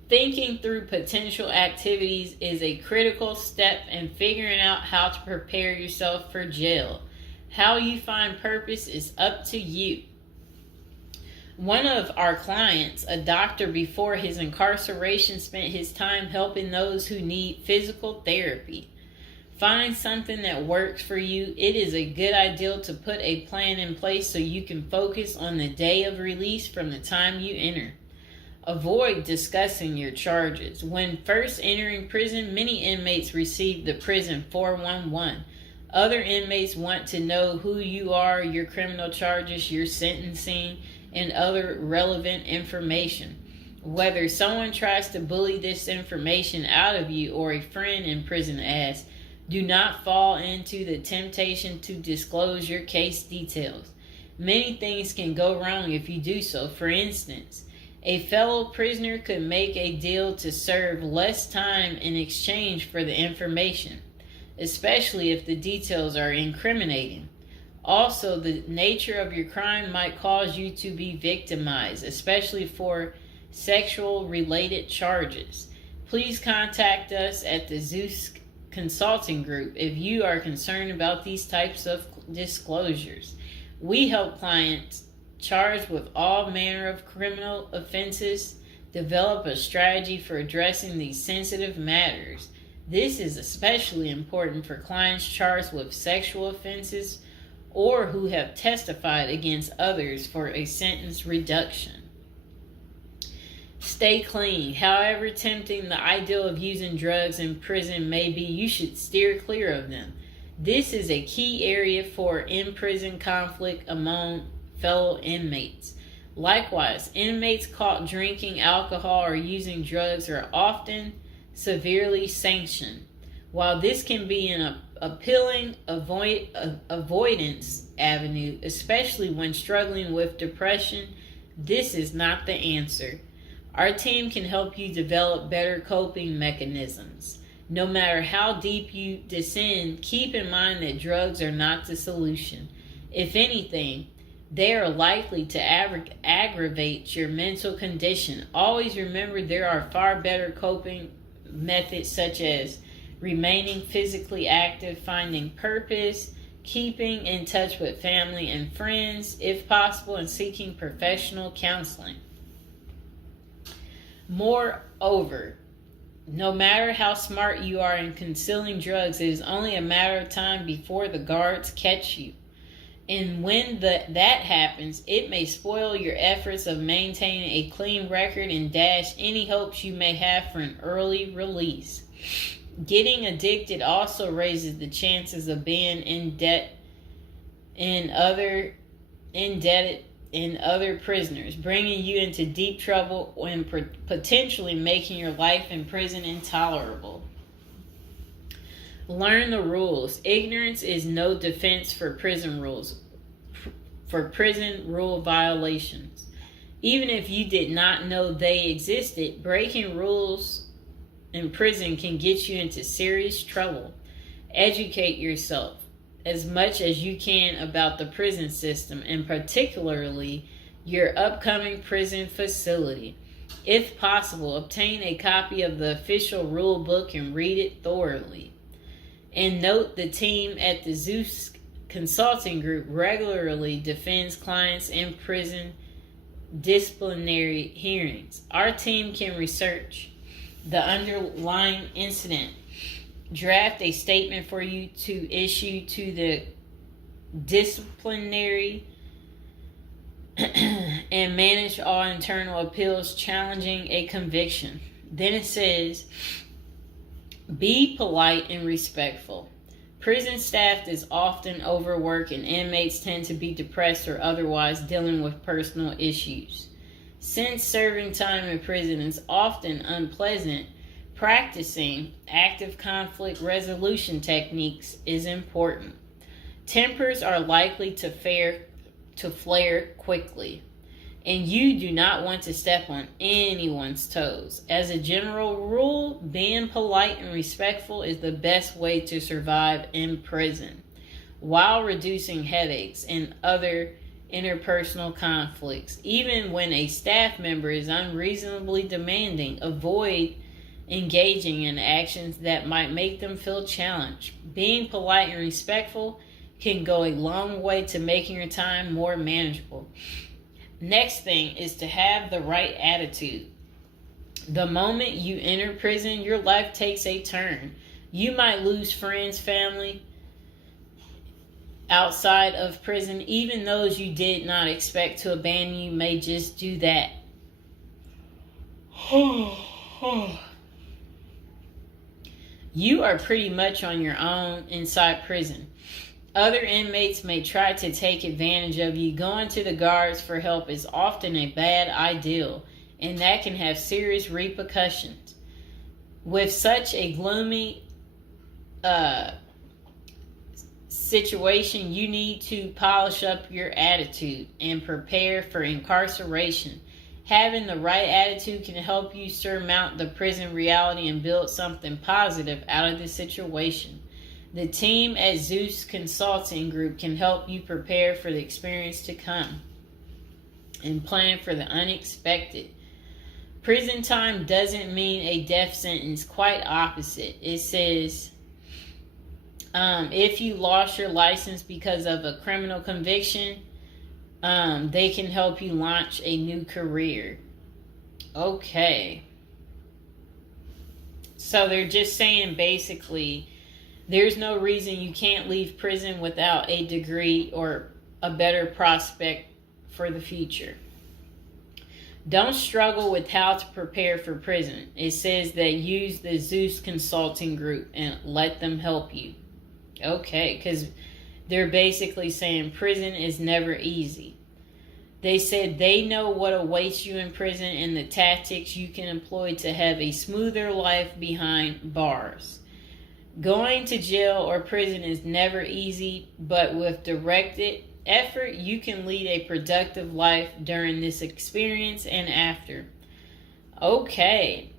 Thinking through potential activities is a critical step in figuring out how to prepare yourself for jail. How you find purpose is up to you. One of our clients, a doctor before his incarceration, spent his time helping those who need physical therapy. Find something that works for you. It is a good idea to put a plan in place so you can focus on the day of release from the time you enter. Avoid discussing your charges. When first entering prison, many inmates receive the prison 411. Other inmates want to know who you are, your criminal charges, your sentencing, and other relevant information. Whether someone tries to bully this information out of you or a friend in prison asks, do not fall into the temptation to disclose your case details. Many things can go wrong if you do so. For instance, a fellow prisoner could make a deal to serve less time in exchange for the information, especially if the details are incriminating. Also, the nature of your crime might cause you to be victimized, especially for sexual-related charges. Please contact us at the Zeus Consulting Group if you are concerned about these types of disclosures. We help clients charged with all manner of criminal offenses develop a strategy for addressing these sensitive matters. This is especially important for clients charged with sexual offenses or who have testified against others for a sentence reduction. Stay clean. However tempting the ideal of using drugs in prison may be, you should steer clear of them. This is a key area for in-prison conflict among fellow inmates. Likewise, inmates caught drinking alcohol or using drugs are often severely sanctioned. While this can be an appealing avoidance avenue, especially when struggling with depression, this is not the answer. Our team can help you develop better coping mechanisms. No matter how deep you descend, keep in mind that drugs are not the solution. If anything, they are likely to aggravate your mental condition. Always remember there are far better coping methods such as remaining physically active, finding purpose, keeping in touch with family and friends, if possible, and seeking professional counseling. Moreover, no matter how smart you are in concealing drugs, it is only a matter of time before the guards catch you. And when that happens, it may spoil your efforts of maintaining a clean record and dash any hopes you may have for an early release. Getting addicted also raises the chances of being indebted in other prisoners, bringing you into deep trouble and potentially making your life in prison intolerable. Learn the rules. Ignorance is no defense for prison rules, for prison rule violations. Even if you did not know they existed, breaking rules in prison can get you into serious trouble. Educate yourself as much as you can about the prison system, and particularly your upcoming prison facility. If possible, obtain a copy of the official rule book and read it thoroughly. And note, the team at the Zeus Consulting Group regularly defends clients in prison disciplinary hearings. Our team can research the underlying incident, draft a statement for you to issue to the disciplinary, and manage all internal appeals challenging a conviction. Then it says, be polite and respectful. Prison staff is often overworked and inmates tend to be depressed or otherwise dealing with personal issues. Since serving time in prison is often unpleasant, practicing active conflict resolution techniques is important. Tempers are likely to flare quickly, and you do not want to step on anyone's toes. As a general rule, being polite and respectful is the best way to survive in prison, while reducing headaches and other interpersonal conflicts. Even when a staff member is unreasonably demanding, avoid engaging in actions that might make them feel challenged. Being polite and respectful can go a long way to making your time more manageable. Next thing is to have the right attitude. The moment you enter prison, your life takes a turn. You might lose friends, family outside of prison. Even those you did not expect to abandon you may just do that. You are pretty much on your own inside prison. Other inmates may try to take advantage of you. Going to the guards for help is often a bad idea, and that can have serious repercussions. With such a gloomy situation, you need to polish up your attitude and prepare for incarceration. Having the right attitude can help you surmount the prison reality and build something positive out of the situation. The team at Zeus Consulting Group can help you prepare for the experience to come and plan for the unexpected. Prison time doesn't mean a death sentence, quite opposite. It says, if you lost your license because of a criminal conviction, they can help you launch a new career. Okay. So they're just saying basically, there's no reason you can't leave prison without a degree or a better prospect for the future. Don't struggle with how to prepare for prison. It says that use the Zeus Consulting Group and let them help you. Okay, because they're basically saying prison is never easy. They said they know what awaits you in prison and the tactics you can employ to have a smoother life behind bars. Going to jail or prison is never easy, but with directed effort, you can lead a productive life during this experience and after. Okay,